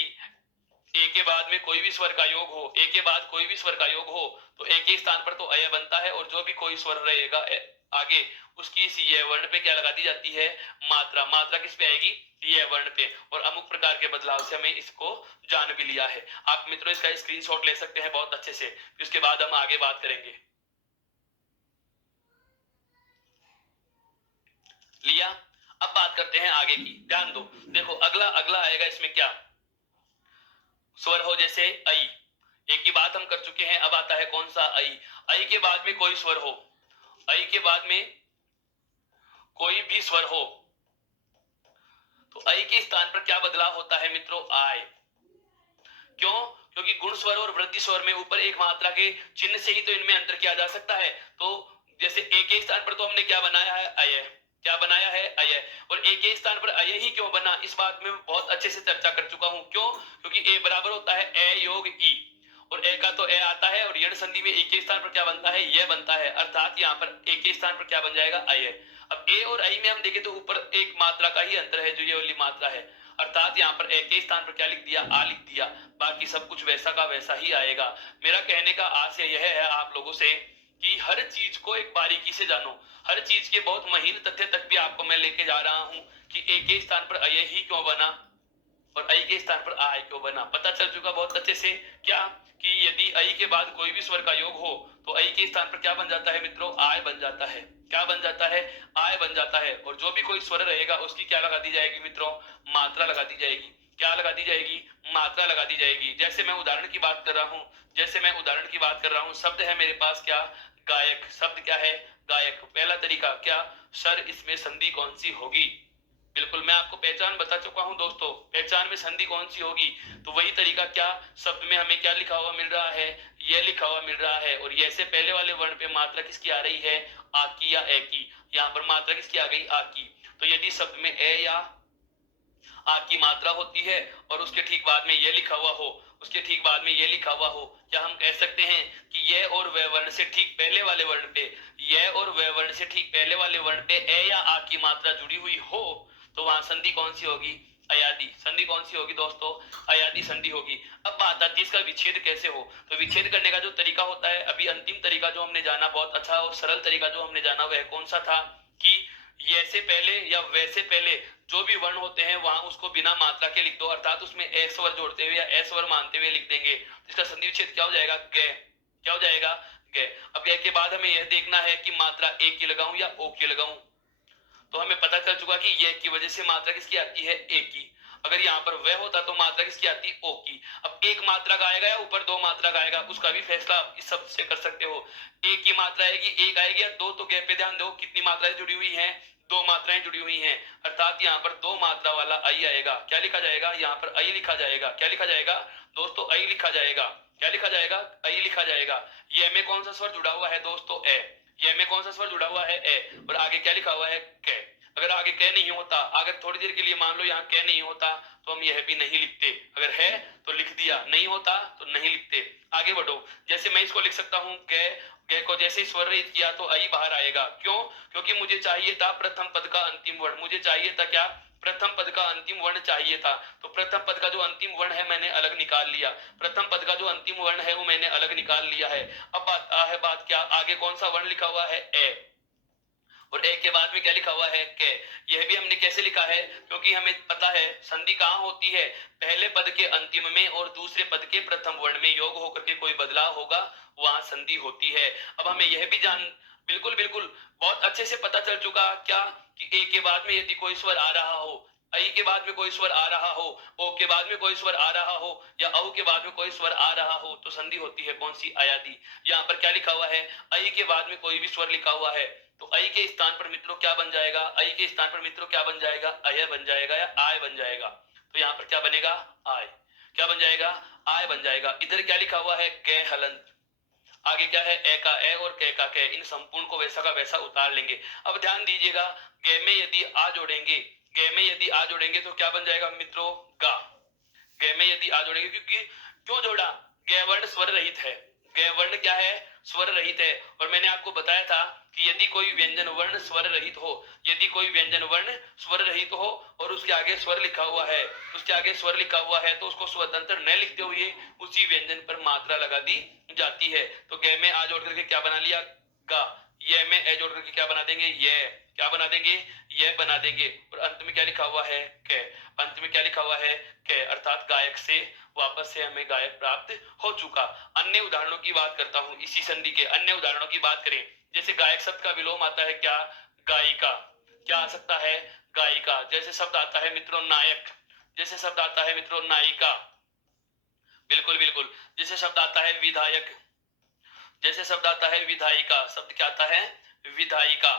ए के बाद में कोई भी स्वर का योग हो, ए के बाद कोई भी स्वर का योग हो तो ए के स्थान पर तो अय बनता है और जो भी कोई स्वर रहेगा आगे उसकी इस ये वर्ण पे क्या लगा दी जाती है, मात्रा। मात्रा किस पे आएगी, ये वर्ण पे। और अमुक प्रकार के बदलाव से हमें इसको जान भी लिया है। आप मित्रों इसका स्क्रीनशॉट ले सकते हैं बहुत अच्छे से, उसके बाद हम आगे बात करेंगे। लिया। अब बात करते हैं आगे की, ध्यान दो। देखो अगला आएगा इसमें क्या, स्वर हो जैसे आई, एक की बात हम कर चुके हैं। अब आता है कौन सा, आई। आई के बाद में कोई स्वर हो, आई के बाद में कोई भी स्वर हो तो आई के स्थान पर क्या बदलाव होता है मित्रों, आय। क्यों, क्योंकि गुण स्वर और वृद्धि स्वर में ऊपर एक मात्रा के चिन्ह से ही तो इनमें अंतर किया जा सकता है। तो जैसे ए के स्थान पर तो हमने क्या बनाया है, अय। क्या बनाया है, अय। और ए के स्थान पर अय ही क्यों बना, इस बात में बहुत अच्छे से चर्चा कर चुका हूं। क्यों, क्योंकि ए बराबर होता है ए योग ई, और ए का तो ए आता है और यण संधि में ए के स्थान पर क्या बनता है, यह बनता है। अर्थात यहाँ पर ए के स्थान पर क्या बन जाएगा, अय। अब ए और आई में हम देखें तो ऊपर एक मात्रा का ही अंतर है, जो ये वाली मात्रा है। अर्थात यहाँ पर ए के स्थान पर क्या लिख दिया, आ लिख दिया। बाकी सब कुछ वैसा का वैसा ही आएगा। मेरा कहने का आशय यह है आप लोगों से कि हर चीज को एक बारीकी से जानो, हर चीज के बहुत महीन तथ्य तक भी आपको मैं लेके जा रहा हूं कि ए के स्थान पर अय ही क्यों बना और आई के स्थान पर आय क्यों बना। पता चल चुका बहुत अच्छे से क्या, कि यदि आई के बाद कोई भी स्वर का योग हो तो आई के स्थान पर क्या बन जाता है मित्रों, आय बन जाता है। क्या बन जाता है, आय बन जाता है। और जो भी कोई स्वर रहेगा उसकी क्या लगा दी जाएगी मित्रों, मात्रा लगा दी जाएगी। क्या लगा दी जाएगी, मात्रा लगा दी जाएगी। जैसे मैं उदाहरण की बात कर रहा हूं, शब्द है मेरे पास क्या, गायक। शब्द क्या है, गायक। पहला तरीका क्या, सर इसमें संधि कौन सी होगी। बिल्कुल मैं आपको पहचान बता चुका हूं दोस्तों, पहचान में संधि कौन सी होगी। तो वही तरीका क्या, शब्द में हमें क्या लिखा हुआ मिल रहा है, ये लिखा हुआ मिल रहा है। और ये से पहले वाले वर्ण पे मात्रा किसकी आ रही है, आ की या ए की। यहाँ पर मात्रा किसकी आ गई, आ की। तो यदि शब्द में ए या आ की मात्रा होती है और उसके ठीक बाद में ये लिखा हुआ हो, उसके ठीक बाद में ये लिखा हुआ हो, क्या हम कह सकते हैं कि ये और वह वर्ण से ठीक पहले वाले वर्ण पे, ये और वह वर्ण से ठीक पहले वाले वर्ण पे ए या आ की मात्रा जुड़ी हुई हो तो वहां संधि कौन सी होगी, अयादी। संधि कौन सी होगी दोस्तों, अयादी संधि होगी। अब बात आती है इसका विच्छेद कैसे हो। तो विच्छेद करने का जो तरीका होता है, अभी अंतिम तरीका जो हमने जाना, बहुत अच्छा और सरल तरीका जो हमने जाना, वह कौन सा था कि ये से पहले या वैसे पहले जो भी वर्ण होते हैं वहां उसको बिना मात्रा के लिख दो। अर्थात उसमें ए स्वर जोड़ते हुए या ए स्वर मानते हुए लिख देंगे। इसका संधि विच्छेद क्या हो जाएगा, गे। क्या हो जाएगा, गे। अब गे के बाद हमें यह देखना है कि मात्रा ए की लगाऊं या ओ की लगाऊं। तो हमें पता चल चुका कि यह की वजह से मात्रा किसकी आती है, ए की। अगर यहाँ पर वह होता तो मात्रा किसकी आती, ओ की। अब एक मात्रा का आएगा या ऊपर दो मात्रा का आएगा, उसका भी फैसला इस शब्द से कर सकते हो। एक की मात्रा आएगी, एक आएगी या दो। तो गैप पे ध्यान दो, कितनी मात्राएं जुड़ी हुई हैं, दो मात्राएं जुड़ी हुई हैं। अर्थात यहाँ पर दो मात्रा वाला आई आएगा। क्या लिखा जाएगा, यहाँ पर आई लिखा जाएगा। क्या लिखा जाएगा दोस्तों, आई लिखा जाएगा। क्या लिखा जाएगा, आई लिखा जाएगा। ये में कौन सा स्वर जुड़ा हुआ है दोस्तों, ए। ये में कौन सा स्वर जुड़ा हुआ है, ए। और आगे क्या लिखा हुआ है, कै। अगर आगे कै नहीं होता, अगर थोड़ी देर के लिए मान लो यहाँ कै नहीं होता तो हम यह भी नहीं लिखते। अगर है तो लिख दिया, नहीं होता तो नहीं लिखते। आगे बढ़ो, जैसे मैं इसको लिख सकता हूँ कै। कै को जैसे ही स्वर रहित किया तो आई बाहर आएगा। क्यों, क्योंकि मुझे चाहिए था प्रथम पद का अंतिम वर्ण। मुझे चाहिए था क्या, प्रथम पद का अंतिम वर्ण चाहिए था। तो प्रथम पद का जो अंतिम वर्ण है मैंने अलग निकाल लिया। प्रथम पद का जो अंतिम वर्ण है वो मैंने अलग निकाल लिया है। अब बात क्या, आगे कौन सा वर्ण लिखा हुआ है, ए। और ए के बाद में क्या लिखा हुआ है, कै। यह भी हमने कैसे लिखा है, क्योंकि हमें पता है संधि कहां होती है, पहले पद के अंतिम में और दूसरे पद के प्रथम वर्ण में योग होकर के कोई बदलाव होगा, वहां संधि होती है। अब हमें यह भी जान, बिल्कुल बिल्कुल बहुत अच्छे से पता चल चुका क्या, कि ए के बाद में यदि कोई स्वर आ रहा हो, आई के बाद में कोई स्वर आ रहा हो, ओ के बाद में कोई स्वर आ रहा हो, या औ के बाद में कोई स्वर आ रहा हो, तो संधि होती है कौन सी, अयादी। यहाँ पर क्या लिखा हुआ है, आई के बाद में कोई भी स्वर लिखा हुआ है तो आई के स्थान पर मित्रों क्या बन जाएगा, आई के स्थान पर मित्रों क्या बन जाएगा, अय बन जाएगा या आय बन जाएगा। तो यहाँ पर क्या बनेगा, आय। क्या बन जाएगा, आय बन जाएगा। इधर क्या लिखा हुआ है, कै हलंत। आगे क्या है, ए का ए और कै का कै। इन संपूर्ण को वैसा का वैसा उतार लेंगे। अब ध्यान दीजिएगा, गे में यदि आ जोड़ेंगे, गे में यदि आ जोड़ेंगे तो क्या बन जाएगा मित्रों, गा। गे में यदि आ जोड़ेंगे, क्योंकि क्यों जोड़ा, गे वर्ण स्वर रहित है। गे वर्ण क्या है, स्वर रहित है। और मैंने आपको बताया था कि यदि कोई व्यंजन वर्ण स्वर रहित हो, यदि कोई व्यंजन वर्ण स्वर रहित हो और उसके आगे स्वर लिखा हुआ है, उसके आगे स्वर लिखा हुआ है, तो उसको स्वतंत्र न लिखते हुए उसी व्यंजन पर मात्रा लगा दी जाती है। तो ग में आ जोड़ करके क्या बना लिया, गा। ये में ए जोड़ करके क्या बना देंगे, ये। क्या बना देंगे, ये बना देंगे। और अंत में क्या लिखा हुआ है, क। अंत में क्या लिखा हुआ है, क, अर्थात गायक से वापस से हमें गायक प्राप्त हो चुका। अन्य उदाहरणों की बात करता हूं, इसी संधि के अन्य उदाहरणों की बात करें, जैसे गायक शब्द का विलोम आता है क्या, गायिका। क्या आ सकता है, गायिका। जैसे शब्द आता है मित्रों नायक, जैसे शब्द आता है मित्रों नायिका, बिल्कुल बिल्कुल। जैसे शब्द आता है विधायक, जैसे शब्द आता है विधायिका, शब्द क्या आता है, विधायिका।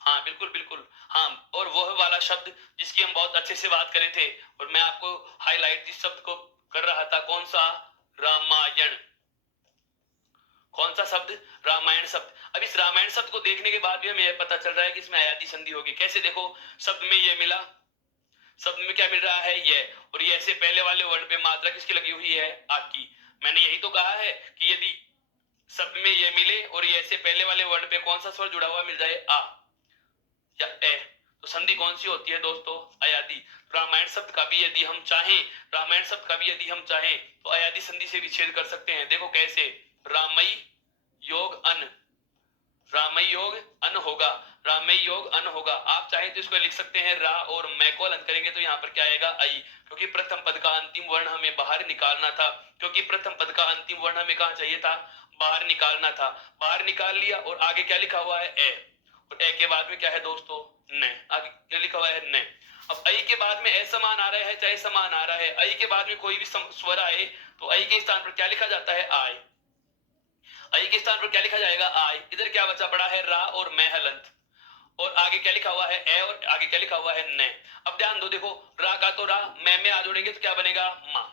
हाँ बिल्कुल बिल्कुल। हाँ, और वह वाला शब्द जिसकी हम बहुत अच्छे से बात करे थे और मैं आपको हाईलाइट जिस शब्द को कर रहा था, कौन सा, रामायण। कौन सा शब्द, रामायण शब्द। अब इस रामायण शब्द को देखने के बाद भी हमें यह पता चल रहा है कि इसमें अयादी संधि होगी। कैसे, देखो शब्द में ये मिला, शब्द में क्या मिल रहा है, ये, और ये ऐसे पहले वाले वर्ण पे मात्रा किसकी लगी हुई है, आ की। मैंने यही तो कहा है कि यदि शब्द में ये मिले और ये ऐसे पहले वाले वर्ण पे कौन सा स्वर जुड़ा हुआ मिल जाए, आ या ए, तो संधि कौन सी होती है दोस्तों, अयादी। रामायण शब्द का भी यदि हम चाहें, रामायण शब्द का भी यदि हम चाहें तो अयादी संधि से विच्छेद कर सकते हैं। देखो कैसे, रामई योग अन, रामई योग अन होगा, रामई योग अन होगा। आप चाहें तो इसको लिख सकते हैं रा, और मै को अलग करेंगे तो यहाँ पर क्या आएगा, आई। क्योंकि प्रथम पद का अंतिम वर्ण हमें बाहर निकालना था, क्योंकि प्रथम पद का अंतिम वर्ण हमें कहाँ चाहिए था, बाहर निकालना था। बाहर निकाल लिया और आगे क्या लिखा हुआ है, ए, और ए के बाद में क्या है दोस्तों, न। आगे क्या लिखा हुआ है, न। अब आई के बाद में ए समान आ रहा है चाहे समान आ रहा है, आई के बाद में कोई भी स्वर आए तो आई के स्थान पर क्या लिखा जाता है, आय। आई के स्थान पर क्या लिखा जाएगा, आय। इधर क्या बचा पड़ा है, रा और मैं हलंत, और आगे क्या लिखा हुआ है, ए, और आगे क्या लिखा हुआ है, न। अब ध्यान दो, देखो रा का तो रा, मैं में आ जोड़ेंगे तो क्या बनेगा, माँ।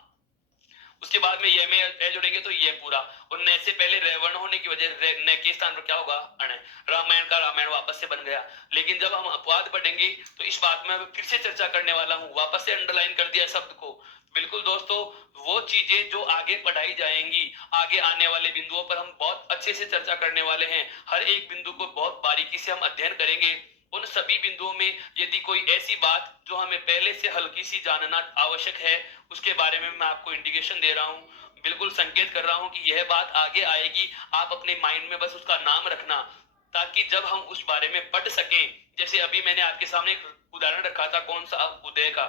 उसके बाद में ये में ए जोड़ेंगे तो ये पूरा, और न से पहले रेवर्ण होने की वजह से न के स्थान पर क्या होगा, अण। रामायण का रामायण वापस से बन गया। लेकिन जब हम अपवाद पढ़ेंगे तो इस बात में फिर से चर्चा करने वाला हूं, वापस से अंडरलाइन कर दिया शब्द को। बिल्कुल दोस्तों, वो चीजें जो आगे पढ़ाई जाएंगी, आगे आने वाले बिंदुओं पर हम बहुत अच्छे से चर्चा करने वाले हैं। हर एक बिंदु को बहुत बारीकी से हम अध्ययन करेंगे। उन सभी बिंदुओं में यदि कोई ऐसी बात जो हमें पहले से हल्की सी जानना आवश्यक है, उसके बारे में मैं आपको इंडिकेशन दे रहा हूं, बिल्कुल संकेत कर रहा हूं कि यह बात आगे आएगी। आप अपने माइंड में बस उसका नाम रखना, ताकि जब हम उस बारे में पढ़ सकें। जैसे अभी मैंने आपके सामने एक उदाहरण रखा था, कौन सा, उदय का।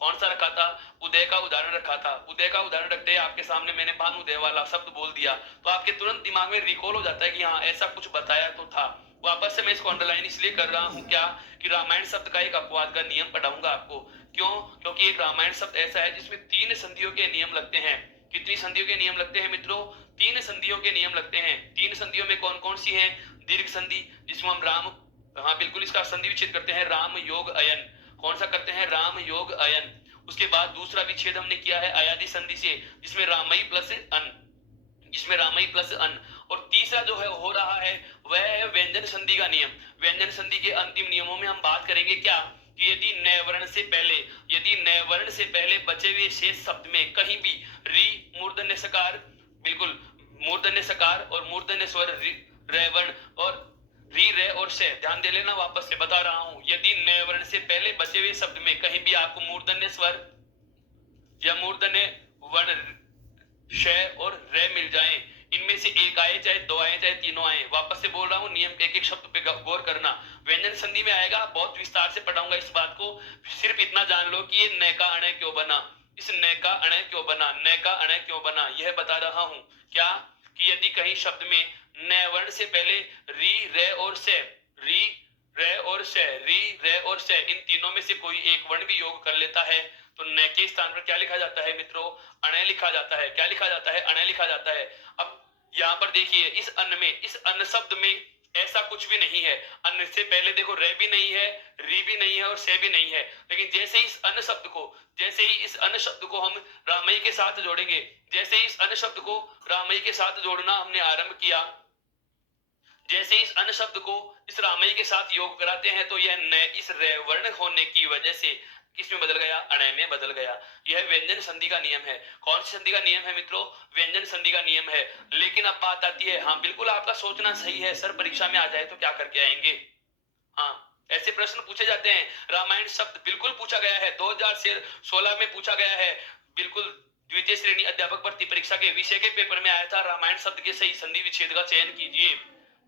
कौन सा रखा था, उदय का उदाहरण रखा था। उदय का उदाहरण रखते ही आपके सामने मैंने भानुदय वाला शब्द बोल दिया, तो आपके तुरंत दिमाग में रिकॉल हो जाता है कि हाँ ऐसा कुछ बताया तो था। वापस से मैं इसको अंडरलाइन इसलिए कर रहा हूं क्या, कि रामायण शब्द का एक अपवाद का नियम पढ़ाऊंगा आपको। क्यों, क्योंकि एक रामायण शब्द ऐसा है जिसमें 3 संधियों के नियम लगते हैं। कितनी संधियों के नियम लगते हैं मित्रों, 3 संधियों के नियम लगते हैं। 3 संधियों में कौन कौन सी है, दीर्घ संधि जिसमें हम राम, हाँ बिल्कुल इसका संधि विच्छेद करते हैं, राम योग अयन। कौन सा करते हैं, राम योग अयन। उसके बाद दूसरा विच्छेद हमने किया है अयादी संधि से, जिसमें रामई प्लस अन, जिसमें रामई प्लस अन। और तीसरा जो है हो रहा है वह है व्यंजन संधि का नियम। व्यंजन संधि के अंतिम नियमों में हम बात करेंगे क्या, कि यदि नए वर्ण से पहले, यदि नए वर्ण से पहले बचे हुए शेष शब्द में कहीं भी री, मूर्धन्य सकार, बिल्कुल मूर्धन्य सकार और मूर्धन्य स्वर रे वर्ण, और री रे और से, ध्यान दे लेना, वापस से बता रहा हूं, यदि नए वर्ण से पहले बचे हुए शब्द में कहीं भी आपको मूर्धन्य स्वर या मूर्धन्य वर्ण शय और रे मिल जाए, इनमें से एक आए चाहे दो आए चाहे तीनों आए, वापस से बोल रहा हूं, नियम के एक एक शब्द पे गौर करना। व्यंजन संधि में आएगा, बहुत विस्तार से पढ़ाऊंगा इस बात को। सिर्फ इतना जान लो कि ये न का अण क्यों बना, इस न का अण क्यों बना, न का अण क्यों बना, यह बता रहा हूं। क्या, कि यदि कहीं शब्द में न वर्ण से पहले री रे और से, री रे और से, री रे और से, इन तीनों में से कोई एक वर्ण भी योग कर लेता है तो न के स्थान पर क्या लिखा जाता है मित्रों, अण लिखा जाता है। क्या लिखा जाता है, अण लिखा जाता है। अब यहाँ पर देखिए, इस अन्न में, इस अन्न शब्द में ऐसा कुछ भी नहीं है। अन्न से पहले देखो रे भी नहीं है, री भी नहीं है और से भी नहीं है। लेकिन जैसे ही इस अन्न शब्द को, जैसे ही इस अन्न शब्द को हम रामई के साथ जोड़ेंगे, जैसे ही इस अन्न शब्द को रामई के साथ जोड़ना हमने आरंभ किया, जैसे इस अन्न शब्द को इस रामई के साथ योग कराते हैं, तो यह न इस रे वर्ण होने की वजह से किस में बदल गया, अणय में बदल गया। यह व्यंजन संधि का नियम है। कौन सी संधि का नियम है मित्रों, व्यंजन संधि का नियम है। लेकिन अब बात आती है, हाँ बिल्कुल आपका सोचना सही है, सर परीक्षा में आ जाए तो क्या करके आएंगे। हाँ, ऐसे प्रश्न पूछे जाते हैं। रामायण शब्द बिल्कुल पूछा गया है, 2016 में पूछा गया है, बिल्कुल द्वितीय श्रेणी अध्यापक भर्ती परीक्षा के विषय के पेपर में आया था, रामायण शब्द के सही संधि विच्छेद का चयन कीजिए।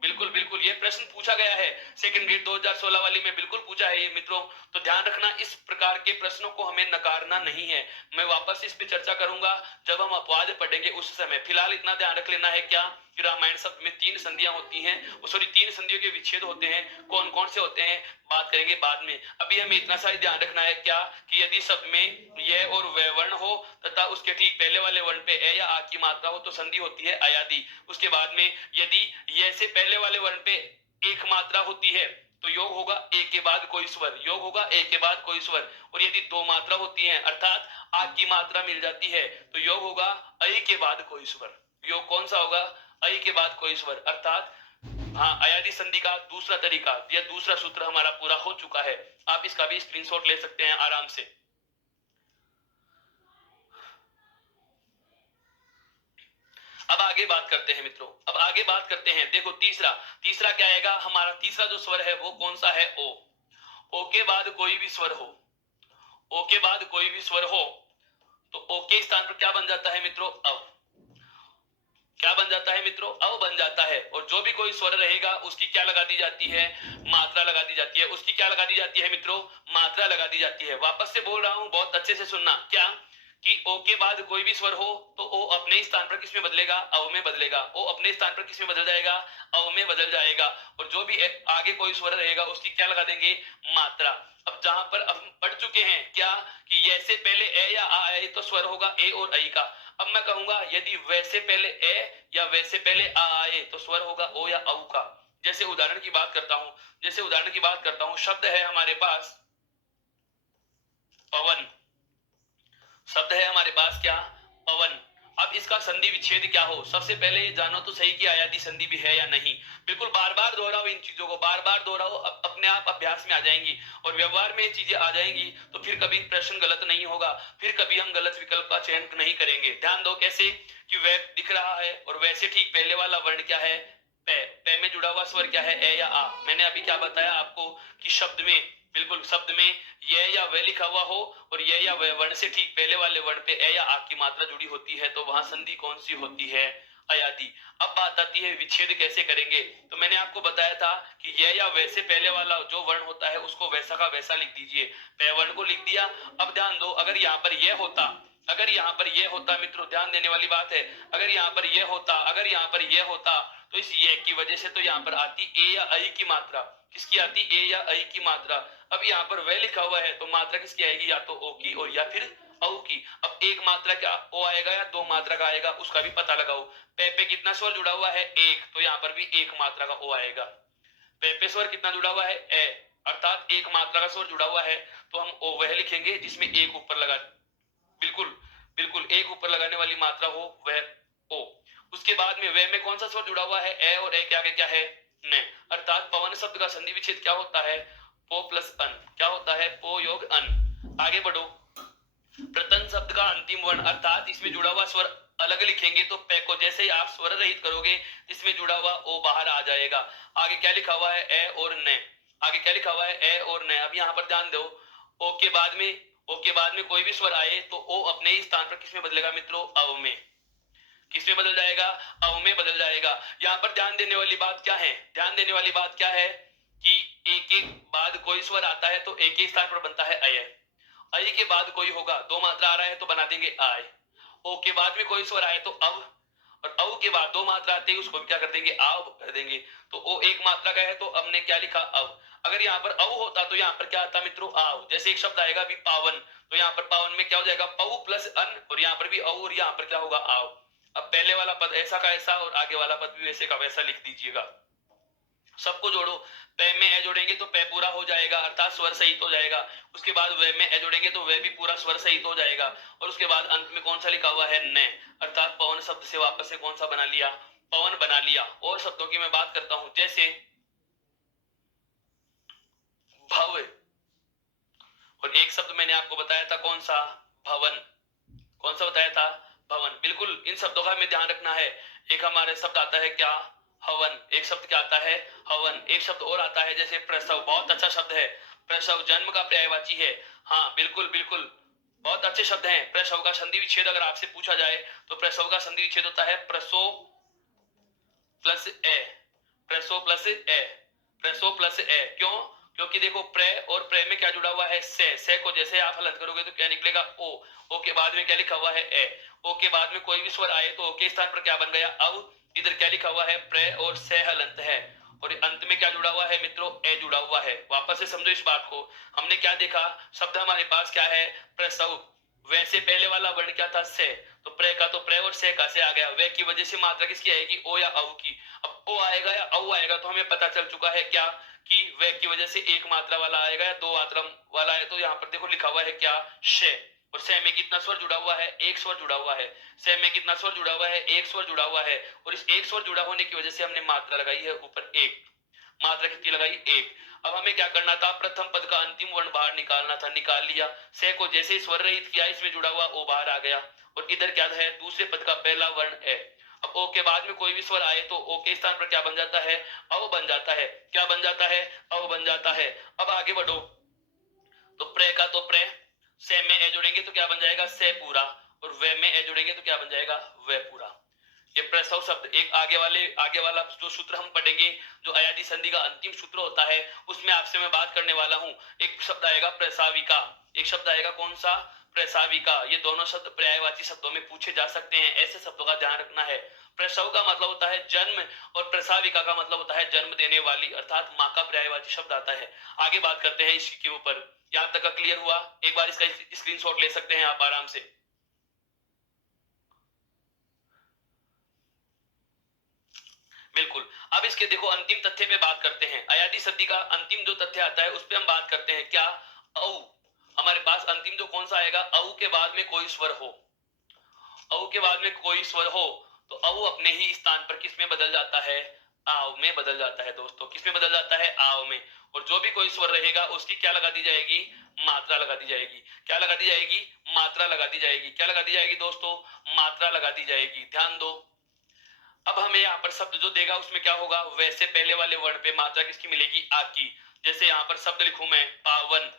बिल्कुल बिल्कुल ये प्रश्न पूछा गया है, सेकंड ग्रेड 2016 वाली में बिल्कुल पूछा है ये मित्रों। तो ध्यान रखना, इस प्रकार के प्रश्नों को हमें नकारना नहीं है। मैं वापस इस पे चर्चा करूंगा जब हम अपवाद पढ़ेंगे उस समय। फिलहाल इतना ध्यान रख लेना है क्या कि रामायण शब्द में 3 संधियां होती हैं, सॉरी 3 संधियों के विच्छेद होते हैं। कौन कौन से होते हैं बात करेंगे बाद में। अभी हमें इतना सा ध्यान रखना है क्या कि यदि शब्द में य और व वर्ण हो तथा उसके ठीक पहले वाले वर्ण पे ए या आ की मात्रा हो तो संधि होती है अयादि। उसके बाद में यदि य से पहले वाले वर्ण पे एक मात्रा होती है तो योग होगा ए के बाद कोई स्वर, योग होगा ए के बाद कोई स्वर। और यदि 2 मात्रा होती है अर्थात आ की मात्रा मिल जाती है तो योग होगा ऐ के बाद कोई स्वर। योग कौन सा होगा, ऐ के बाद कोई स्वर, अर्थात हाँ अयादि संधि का दूसरा तरीका या दूसरा सूत्र हमारा पूरा हो चुका है। आप इसका भी स्क्रीनशॉट ले सकते हैं आराम से। अब आगे बात करते हैं मित्रों, अब आगे बात करते हैं। देखो तीसरा तीसरा क्या आएगा हमारा, तीसरा जो स्वर है वो कौन सा है, ओ। ओ के बाद कोई भी स्वर हो, ओ के बाद कोई भी स्वर हो तो ओ के स्थान पर क्या बन जाता है मित्रों, अव। क्या बन जाता है मित्रों, अव बन जाता है। और जो भी कोई स्वर रहेगा उसकी क्या लगा दी जाती है, मात्रा लगा दी जाती है। उसकी क्या लगा दी जाती है मित्रों, मात्रा लगा दी जाती है। वापस से बोल रहा हूं, बहुत अच्छे से सुनना, क्या कि ओ के बाद कोई भी स्वर हो तो ओ अपने स्थान पर किस में बदलेगा, अव में बदलेगा। ओ अपने स्थान पर किस में बदल जाएगा, अव में बदल जाएगा। और जो भी आगे कोई स्वर रहेगा उसकी क्या लगा देंगे, मात्रा। अब जहां पर अब हम पढ़ चुके हैं क्या कि ये से पहले ए या आ आए तो स्वर होगा ए और ऐ का। अब मैं कहूंगा यदि वैसे पहले ए या वैसे पहले आ आए तो स्वर होगा ओ या औ का। जैसे उदाहरण की बात करता हूं, जैसे उदाहरण की बात करता हूं, शब्द है हमारे पास पवन, शब्द है हमारे पास क्या, पवन। अब इसका संधि विच्छेद क्या हो, सबसे पहले ये जानो तो सही कि अयादि संधि भी है या नहीं। बिल्कुल बार बार दोहराओ इन चीजों को, बार बार दोहराओ, अपने आप अभ्यास में आ जाएंगी और व्यवहार में ये चीजें आ जाएंगी तो फिर कभी प्रश्न गलत नहीं होगा, फिर कभी हम गलत विकल्प का चयन नहीं करेंगे। ध्यान दो कैसे कि वह दिख रहा है और वैसे ठीक पहले वाला वर्ण क्या है, पे। पे में जुड़ा हुआ स्वर क्या है, ए या आ। मैंने अभी क्या बताया आपको कि शब्द में, बिल्कुल शब्द में ये या वह लिखा हुआ हो और ये या वह वर्ण से ठीक पहले वाले वर्ण पे ए या आ की मात्रा जुड़ी होती है तो वहां संधि कौन सी होती है, अयादि। अब बात आती है विच्छेद कैसे करेंगे। तो मैंने आपको बताया था कि ये या वैसे पहले वाला जो वर्ण होता है उसको वैसा का वैसा लिख दीजिए। पे वर्ण को लिख दिया। अब ध्यान दो, अगर यहाँ पर यह होता, अगर यहाँ पर यह होता मित्रों, ध्यान देने वाली बात है, अगर यहाँ पर यह होता, अगर यहाँ पर यह होता तो इस ये की वजह से तो यहाँ पर आती ए या ऐ की मात्रा। किसकी आती, ए या ऐ की मात्रा। अब यहाँ पर वह लिखा हुआ है तो मात्रा किसकी आएगी, या तो ओ की और या फिर औ की। अब एक मात्रा क्या ओ आएगा या 2 मात्रा का आएगा उसका भी पता लगाओ। पे कितना स्वर जुड़ा हुआ है, एक, तो यहाँ पर भी एक मात्रा का ओ आएगा। पे स्वर कितना जुड़ा हुआ है, ए, अर्थात एक मात्रा का स्वर जुड़ा हुआ है तो हम ओ वह लिखेंगे जिसमें एक ऊपर लगा, बिल्कुल बिल्कुल एक ऊपर लगाने वाली मात्रा हो वह ओ। उसके बाद में वे में कौन सा स्वर जुड़ा हुआ है, ए, और ए के आगे क्या है, ने। अर्थात पवन शब्द का संधि विच्छेद क्या होता है, पो प्लस अन। क्या होता है, पो योग अन। आगे बढ़ो, प्रतन शब्द का अंतिम वर्ण अर्थात इसमें जुड़ा हुआ स्वर अलग लिखेंगे तो पे को जैसे ही आप स्वर रहित करोगे इसमें जुड़ा हुआ ओ बाहर आ जाएगा। आगे क्या लिखा हुआ है, ए और ने। आगे क्या लिखा हुआ है, ए और ने। अब यहाँ पर ध्यान दो, ओ के बाद में, ओ के बाद में कोई भी स्वर आए तो ओ अपने ही स्थान पर किसमें बदलेगा मित्रों, अव में। किसमें बदल जाएगा, अव में बदल जाएगा। यहाँ पर ध्यान देने वाली बात क्या है, ध्यान देने वाली बात क्या है कि एक एक बाद कोई स्वर आता है तो एक ही स्थान पर बनता है अय। अय के बाद कोई होगा, 2 मात्रा आ रहा है तो बना देंगे आय। ओ के बाद में कोई स्वर आए तो अव, और अव के बाद 2 मात्रा आते हैं उसको क्या कर देंगे, आव कर देंगे। तो ओ एक मात्रा का है तो हमने क्या लिखा, अव। अगर यहाँ पर अव होता तो यहाँ पर क्या आता मित्रों, आव। जैसे एक शब्द आएगा अभी पावन, तो यहाँ पर पावन में क्या हो जाएगा, पऊ प्लस अन, और यहाँ पर भी अव और यहाँ पर क्या होगा, आव। अब पहले वाला पद ऐसा का ऐसा और आगे वाला पद भी वैसे का वैसा लिख दीजिएगा। सबको जोड़ो, पे में ए जोड़ेंगे तो पे पूरा हो जाएगा अर्थात स्वर सहित हो जाएगा। उसके बाद वे में ए जोड़ेंगे तो वे भी पूरा स्वर सहित हो जाएगा। और उसके बाद अंत में कौन सा लिखा हुआ है, ने। अर्थात पवन शब्द से वापस से कौन सा बना लिया, पवन बना लिया। और शब्दों की मैं बात करता हूं, जैसे भव, और एक शब्द मैंने आपको बताया था कौन सा, भवन। कौन सा बताया था, भवन। बिल्कुल इन शब्दों का हमें ध्यान रखना है। एक हमारे शब्द आता है क्या, हवन। एक शब्द क्या आता है, हवन। एक शब्द और आता है जैसे प्रसव, बहुत अच्छा शब्द है प्रसव, जन्म का पर्यायवाची है। हाँ बिल्कुल बिल्कुल, बहुत अच्छे शब्द हैं। प्रसव का संधि विच्छेद अगर आपसे पूछा जाए तो प्रसव का संधि विच्छेद होता है प्रसो प्लस ए, प्रेसो प्लस ए, प्रेसो प्लस ए। क्यों, क्योंकि देखो प्रे और प्रे में क्या जुड़ा हुआ है, से को जैसे आप हलंत करोगे तो क्या निकलेगा, ओ के बाद में क्या लिखा हुआ है, ए। ओ के बाद में कोई भी स्वर आए तो ओ के स्थान पर क्या बन गया, अब इधर क्या लिखा हुआ है, प्रे और से हलंत है, और अंत में क्या जुड़ा हुआ है मित्रों, ए जुड़ा हुआ है। वापस से समझो इस बात को। हमने क्या देखा, शब्द हमारे पास क्या है, प्रसव। वैसे पहले वाला वर्ण क्या था, से, तो प्रे का तो प्रे और से का से आ गया। वे की वजह से मात्रा किसकी आएगी, ओ या औ की। अब ओ आएगा या औ आएगा तो हमें पता चल चुका है क्या, कि वे की वजह से एक मात्रा वाला आएगा या दो मात्रा वाला है। तो यहाँ पर देखो लिखा हुआ है क्या, शे। और से में कितना स्वर जुड़ा हुआ है, एक स्वर जुड़ा हुआ है। से में कितना स्वर जुड़ा हुआ है, एक स्वर जुड़ा हुआ है। और इस एक स्वर जुड़ा होने की वजह से हमने मात्रा लगाई है ऊपर एक, मात्रा कितनी लगाई, एक। अब हमें क्या करना था, प्रथम पद का अंतिम वर्ण बाहर निकालना था, निकाल लिया। से को जैसे स्वर रहित किया, इसमें जुड़ा हुआ ओ बाहर आ गया। और इधर क्या है, दूसरे पद का पहला वर्ण है। अब ओ के बाद में कोई भी स्वर आए तो ओ के स्थान पर क्या बन जाता है, अव बन जाता है। क्या बन जाता है, अव बन जाता है। अब आगे बढ़ो, तो प्रे का तो प्रे, से में ए जुड़ेंगे तो क्या बन जाएगा, से पूरा। और वे में ए जुड़ेंगे तो क्या बन जाएगा, वे पूरा। ये प्रसव शब्द, एक आगे वाला जो सूत्र हम पढ़ेंगे, जो अयादी संधि का अंतिम सूत्र होता है, उसमें आपसे मैं बात करने वाला हूं। एक शब्द आएगा प्रसाविका, एक शब्द आएगा कौन सा, प्रसाविका। ये दोनों शब्द पर्यायवाची शब्दों में पूछे जा सकते हैं, ऐसे शब्दों का ध्यान रखना है। प्रसव का मतलब होता है जन्म, और प्रसाविका का मतलब होता है जन्म देने वाली, अर्थात माँ का पर्यायवाची शब्द आता है। आगे बात करते हैं इसके ऊपर। यहां तक का क्लियर हुआ, एक बार इसका स्क्रीनशॉट ले सकते हैं आप आराम से। बिल्कुल। अब इसके देखो अंतिम तथ्य पे बात करते हैं। अयादी संधि का अंतिम जो तथ्य आता है उस पे हम बात करते हैं, क्या, औ। हमारे पास अंतिम जो कौन सा आएगा, औ के बाद में कोई स्वर हो, औ के बाद में कोई स्वर हो, तो औ अपने ही स्थान पर किस में बदल जाता है, आव में बदल जाता है दोस्तों। किस में बदल जाता है, आव में। और जो भी कोई स्वर रहेगा उसकी क्या लगा दी जाएगी, मात्रा लगा दी जाएगी। क्या लगा दी जाएगी, मात्रा लगा दी जाएगी। क्या लगा दी जाएगी दोस्तों, मात्रा लगा दी जाएगी। ध्यान दो, अब हमें यहाँ पर शब्द जो देगा उसमें क्या होगा, वैसे पहले वाले वर्ड पे मात्रा किसकी मिलेगी, आ की। जैसे यहाँ पर शब्द लिखूं मैं, पावन।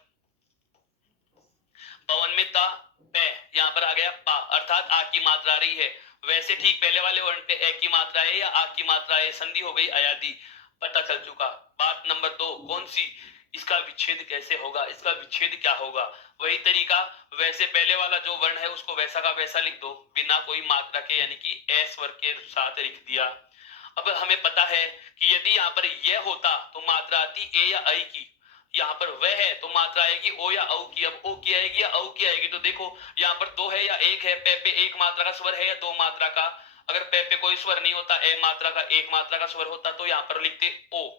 पवन में ता, पे, यहाँ पर आ गया पा, अर्थात आ की मात्रा आ रही है। वैसे ठीक पहले वाले वर्ण पे ए की मात्रा है या आ की मात्रा है, संधि हो गई अयादी, पता चल चुका। बात नंबर 2 कौन सी, इसका विच्छेद कैसे होगा, इसका विच्छेद क्या होगा। वही तरीका, वैसे पहले वाला जो वर्ण है उसको वैसा का वैसा लिख दो, बिना कोई मात्रा के, यानी कि ए स्वर के साथ लिख दिया। अब हमें पता है कि यदि यहाँ पर यह होता तो मात्रा आती ए या आई की, यहाँ पर वह है तो मात्रा आएगी ओ या औ की। अब ओ की आएगी या औ की आएगी, तो देखो यहाँ पर दो है या एक है, पे पे एक मात्रा का स्वर है या दो मात्रा का। अगर पे पे कोई स्वर नहीं होता, ए मात्रा का एक मात्रा का स्वर होता, तो यहाँ पर लिखते ओ।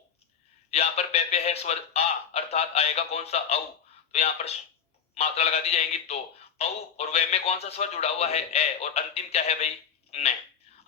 यहाँ पर पे पे है स्वर आ, अर्थात आएगा कौन सा, औ। तो यहाँ पर मात्रा लगा दी जाएगी दो, औ। और वे में कौन सा स्वर जुड़ा हुआ है, ए। और अंतिम क्या है भाई, ने।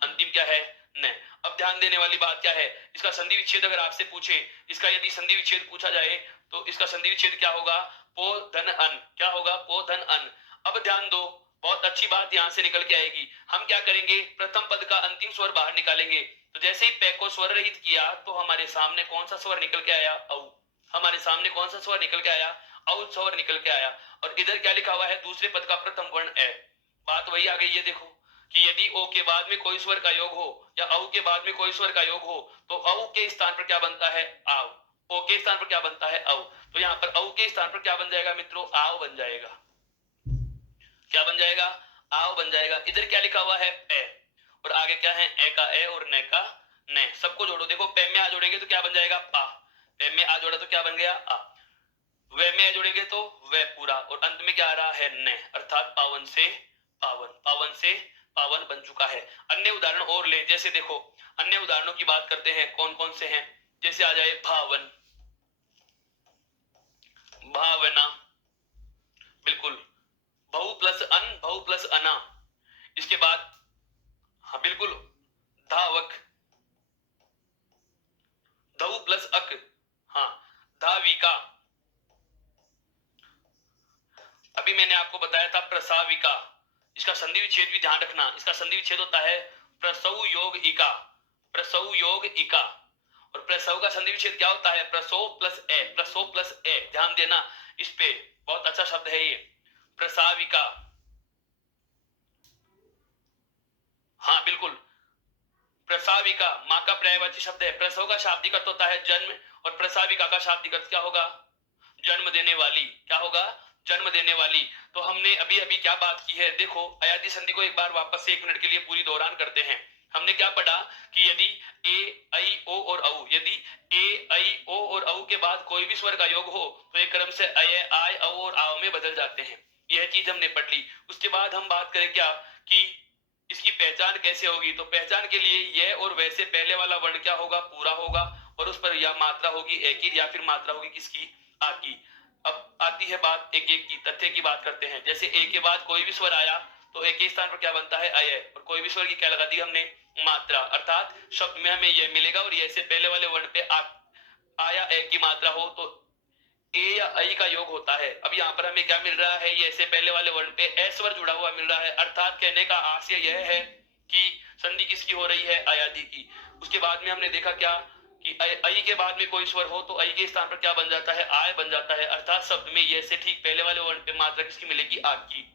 अंतिम क्या है, ने। अब ध्यान देने वाली बात क्या है, इसका संधि विच्छेद अगर आपसे पूछे, इसका यदि संधि विच्छेद पूछा जाए तो इसका संधि विच्छेद क्या होगा, पो धन अन। क्या होगा, पो धन अन। अब ध्यान दो, बहुत अच्छी बात यहां से निकल के आएगी। हम क्या करेंगे, प्रथम पद का अंतिम स्वर बाहर निकालेंगे। तो जैसे ही पे को स्वर रहित किया तो हमारे सामने कौन सा स्वर निकल के आया, औ। हमारे सामने कौन सा स्वर निकल के आया, औ स्वर निकल के आया। और इधर क्या लिखा हुआ है, दूसरे पद का प्रथम वर्ण ए। बात वही आ गई है, देखो कि यदि ओ के बाद में कोई स्वर का योग हो या औ के बाद में कोई स्वर का योग हो, तो औ के स्थान पर क्या बनता है, आव। ओ के स्थान पर क्या बनता है, औ। तो यहाँ पर औ के स्थान पर क्या बन जाएगा मित्रों, आव बन जाएगा। क्या बन जाएगा, आव बन जाएगा। इधर क्या लिखा हुआ है, पे। और आगे क्या है, ए का ए और ने का ने। सबको जोड़ो, देखो पे में आ जोड़ेंगे तो क्या बन जाएगा, पा। पे में आ जोड़ा तो क्या बन गया, आ। वे में जोड़ेंगे तो वे पूरा। और अंत में क्या आ रहा है, ने, अर्थात पावन से पावन, पावन से पावन बन चुका है। अन्य उदाहरण और ले, जैसे देखो अन्य उदाहरणों की बात करते हैं, कौन कौन से हैं। जैसे आ जाए भावन, भावना, बिल्कुल। बहु प्लस अन, बहु प्लस अना। इसके बाद, हाँ बिल्कुल, धावक, धऊ प्लस अक, हाँ, धाविका, मैंने आपको बताया था प्रसाविका, इसका संधि विच्छेद भी ध्यान रखना, इसका संधि विच्छेद होता है प्रसव योग इका, प्रसव योग इका। और प्रसव का संधि विच्छेद क्या होता है? प्रसव प्लस ए, प्रसव प्लस ए, ध्यान देना इस पे, बहुत अच्छा शब्द है ये प्रसाविका। हाँ बिल्कुल, प्रसाविका माँ का पर्यायवाची शब्द है। प्रसव का शाब्दिक अर्थ होता है जन्म, और प्रसाविका का शाब्दिक अर्थ क्या होगा? जन्म देने वाली। क्या होगा? जन्म देने वाली। तो हमने अभी अभी क्या बात की है, देखो अयादी संधि को एक बार वापस से 1 मिनट के लिए पूरी दोहरान करते हैं। हमने क्या पढ़ा कि यदि ए आई ओ और औ, यदि ए आई ओ और औ के बाद कोई भी स्वर का योग हो तो एक क्रम से अय आय औ और आओ में बदल जाते हैं। यह चीज हमने पढ़ ली। उसके बाद हम बात करें क्या कि इसकी पहचान कैसे होगी। तो पहचान के लिए यह और वैसे पहले वाला वर्ण क्या होगा? पूरा होगा, और उस पर या मात्रा होगी ए की, या फिर मात्रा होगी किसकी? आ की। अब आती है बात एक एक की, तथ्य की बात करते हैं। जैसे ए के बाद कोई भी स्वर आया तो ए के स्थान पर क्या बनता है? अय, और कोई भी स्वर की क्या लगा दी हमने? मात्रा। अर्थात शब्द में हमें यह मिलेगा, और ये से पहले वाले वर्ण पे आया ए की मात्रा हो तो ए या आई का योग होता है। अब यहाँ पर हमें क्या मिल रहा है? ये से पहले वाले वर्ण पे ए स्वर जुड़ा हुआ मिल रहा है। अर्थात कहने का आशय यह है कि संधि किसकी हो रही है? अयादी की। उसके बाद में हमने देखा क्या कि आई के बाद में कोई स्वर हो तो आई के स्थान पर क्या बन जाता है? आय बन जाता है। अर्थात शब्द में ये से ठीक पहले वाले वर्ण पे मात्रा किसकी मिलेगी? आ की।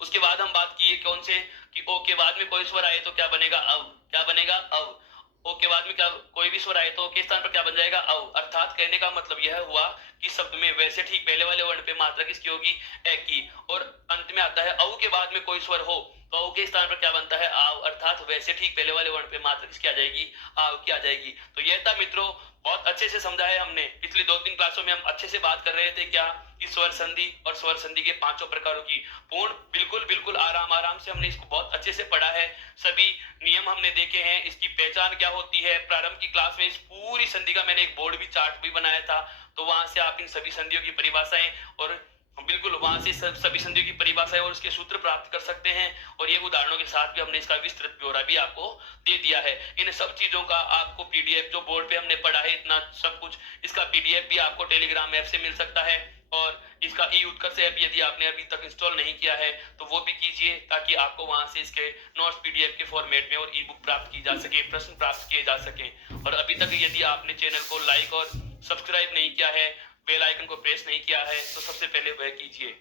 उसके बाद हम बात की कौन से कि ओ के बाद में कोई स्वर आए तो क्या बनेगा? अव। क्या बनेगा? अव। ओ के बाद में क्या कोई भी स्वर आए तो के स्थान पर क्या बन जाएगा? अव। अर्थात कहने का मतलब यह हुआ कि शब्द में वैसे ठीक पहले वाले वर्ण पे मात्रा किसकी होगी? ए की। और अंत में आता है औ के बाद में कोई स्वर हो तो औ के स्थान पर क्या बनता है? आव। अर्थात वैसे ठीक पहले वाले वर्ण पे मात्रा किसकी आ जाएगी? आव की आ जाएगी। तो यह था मित्रों, बहुत अच्छे से समझा है हमने। पिछली 2-3 क्लासों में हम अच्छे से बात कर रहे थे क्या कि स्वर संधि और स्वर संधि के 5 प्रकारों की। पूर्ण बिल्कुल बिल्कुल आराम से हमने इसको बहुत अच्छे से पढ़ा है। सभी नियम हमने देखे हैं। इसकी पहचान क्या होती है? प्रारंभ की क्लास में इस पूरी संधि का मैंने एक बोर्ड भी, चार्ट भी बनाया था, तो वहां से आप इन सभी संधियों की परिभाषाएं और बिल्कुल वहां से सभी संधियों की परिभाषाएं और उसके सूत्र प्राप्त कर सकते हैं। और ये उदाहरणों के साथ भी हमने इसका विस्तृत ब्यौरा भी आपको दे दिया है। इन सब चीजों का आपको पीडीएफ, जो बोर्ड पे हमने पढ़ा है इतना सब कुछ, इसका पीडीएफ भी आपको टेलीग्राम ऐप से मिल सकता है। और इसका ई उत्कर्ष ऐप यदि आपने अभी तक इंस्टॉल नहीं किया है तो वो भी कीजिए, ताकि आपको वहां से इसके नोट्स पीडीएफ के फॉर्मेट में और ई बुक प्राप्त की जा सके, प्रश्न प्राप्त किए जा सके। और अभी तक यदि आपने चैनल को लाइक और सब्सक्राइब नहीं किया है, बेल आइकन को प्रेस नहीं किया है, तो सबसे पहले वह कीजिए।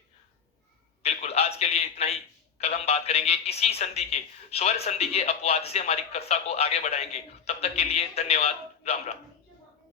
बिल्कुल, आज के लिए इतना ही। कल हम बात करेंगे इसी संधि के, स्वर संधि के अपवाद से हमारी कक्षा को आगे बढ़ाएंगे। तब तक के लिए धन्यवाद। राम राम।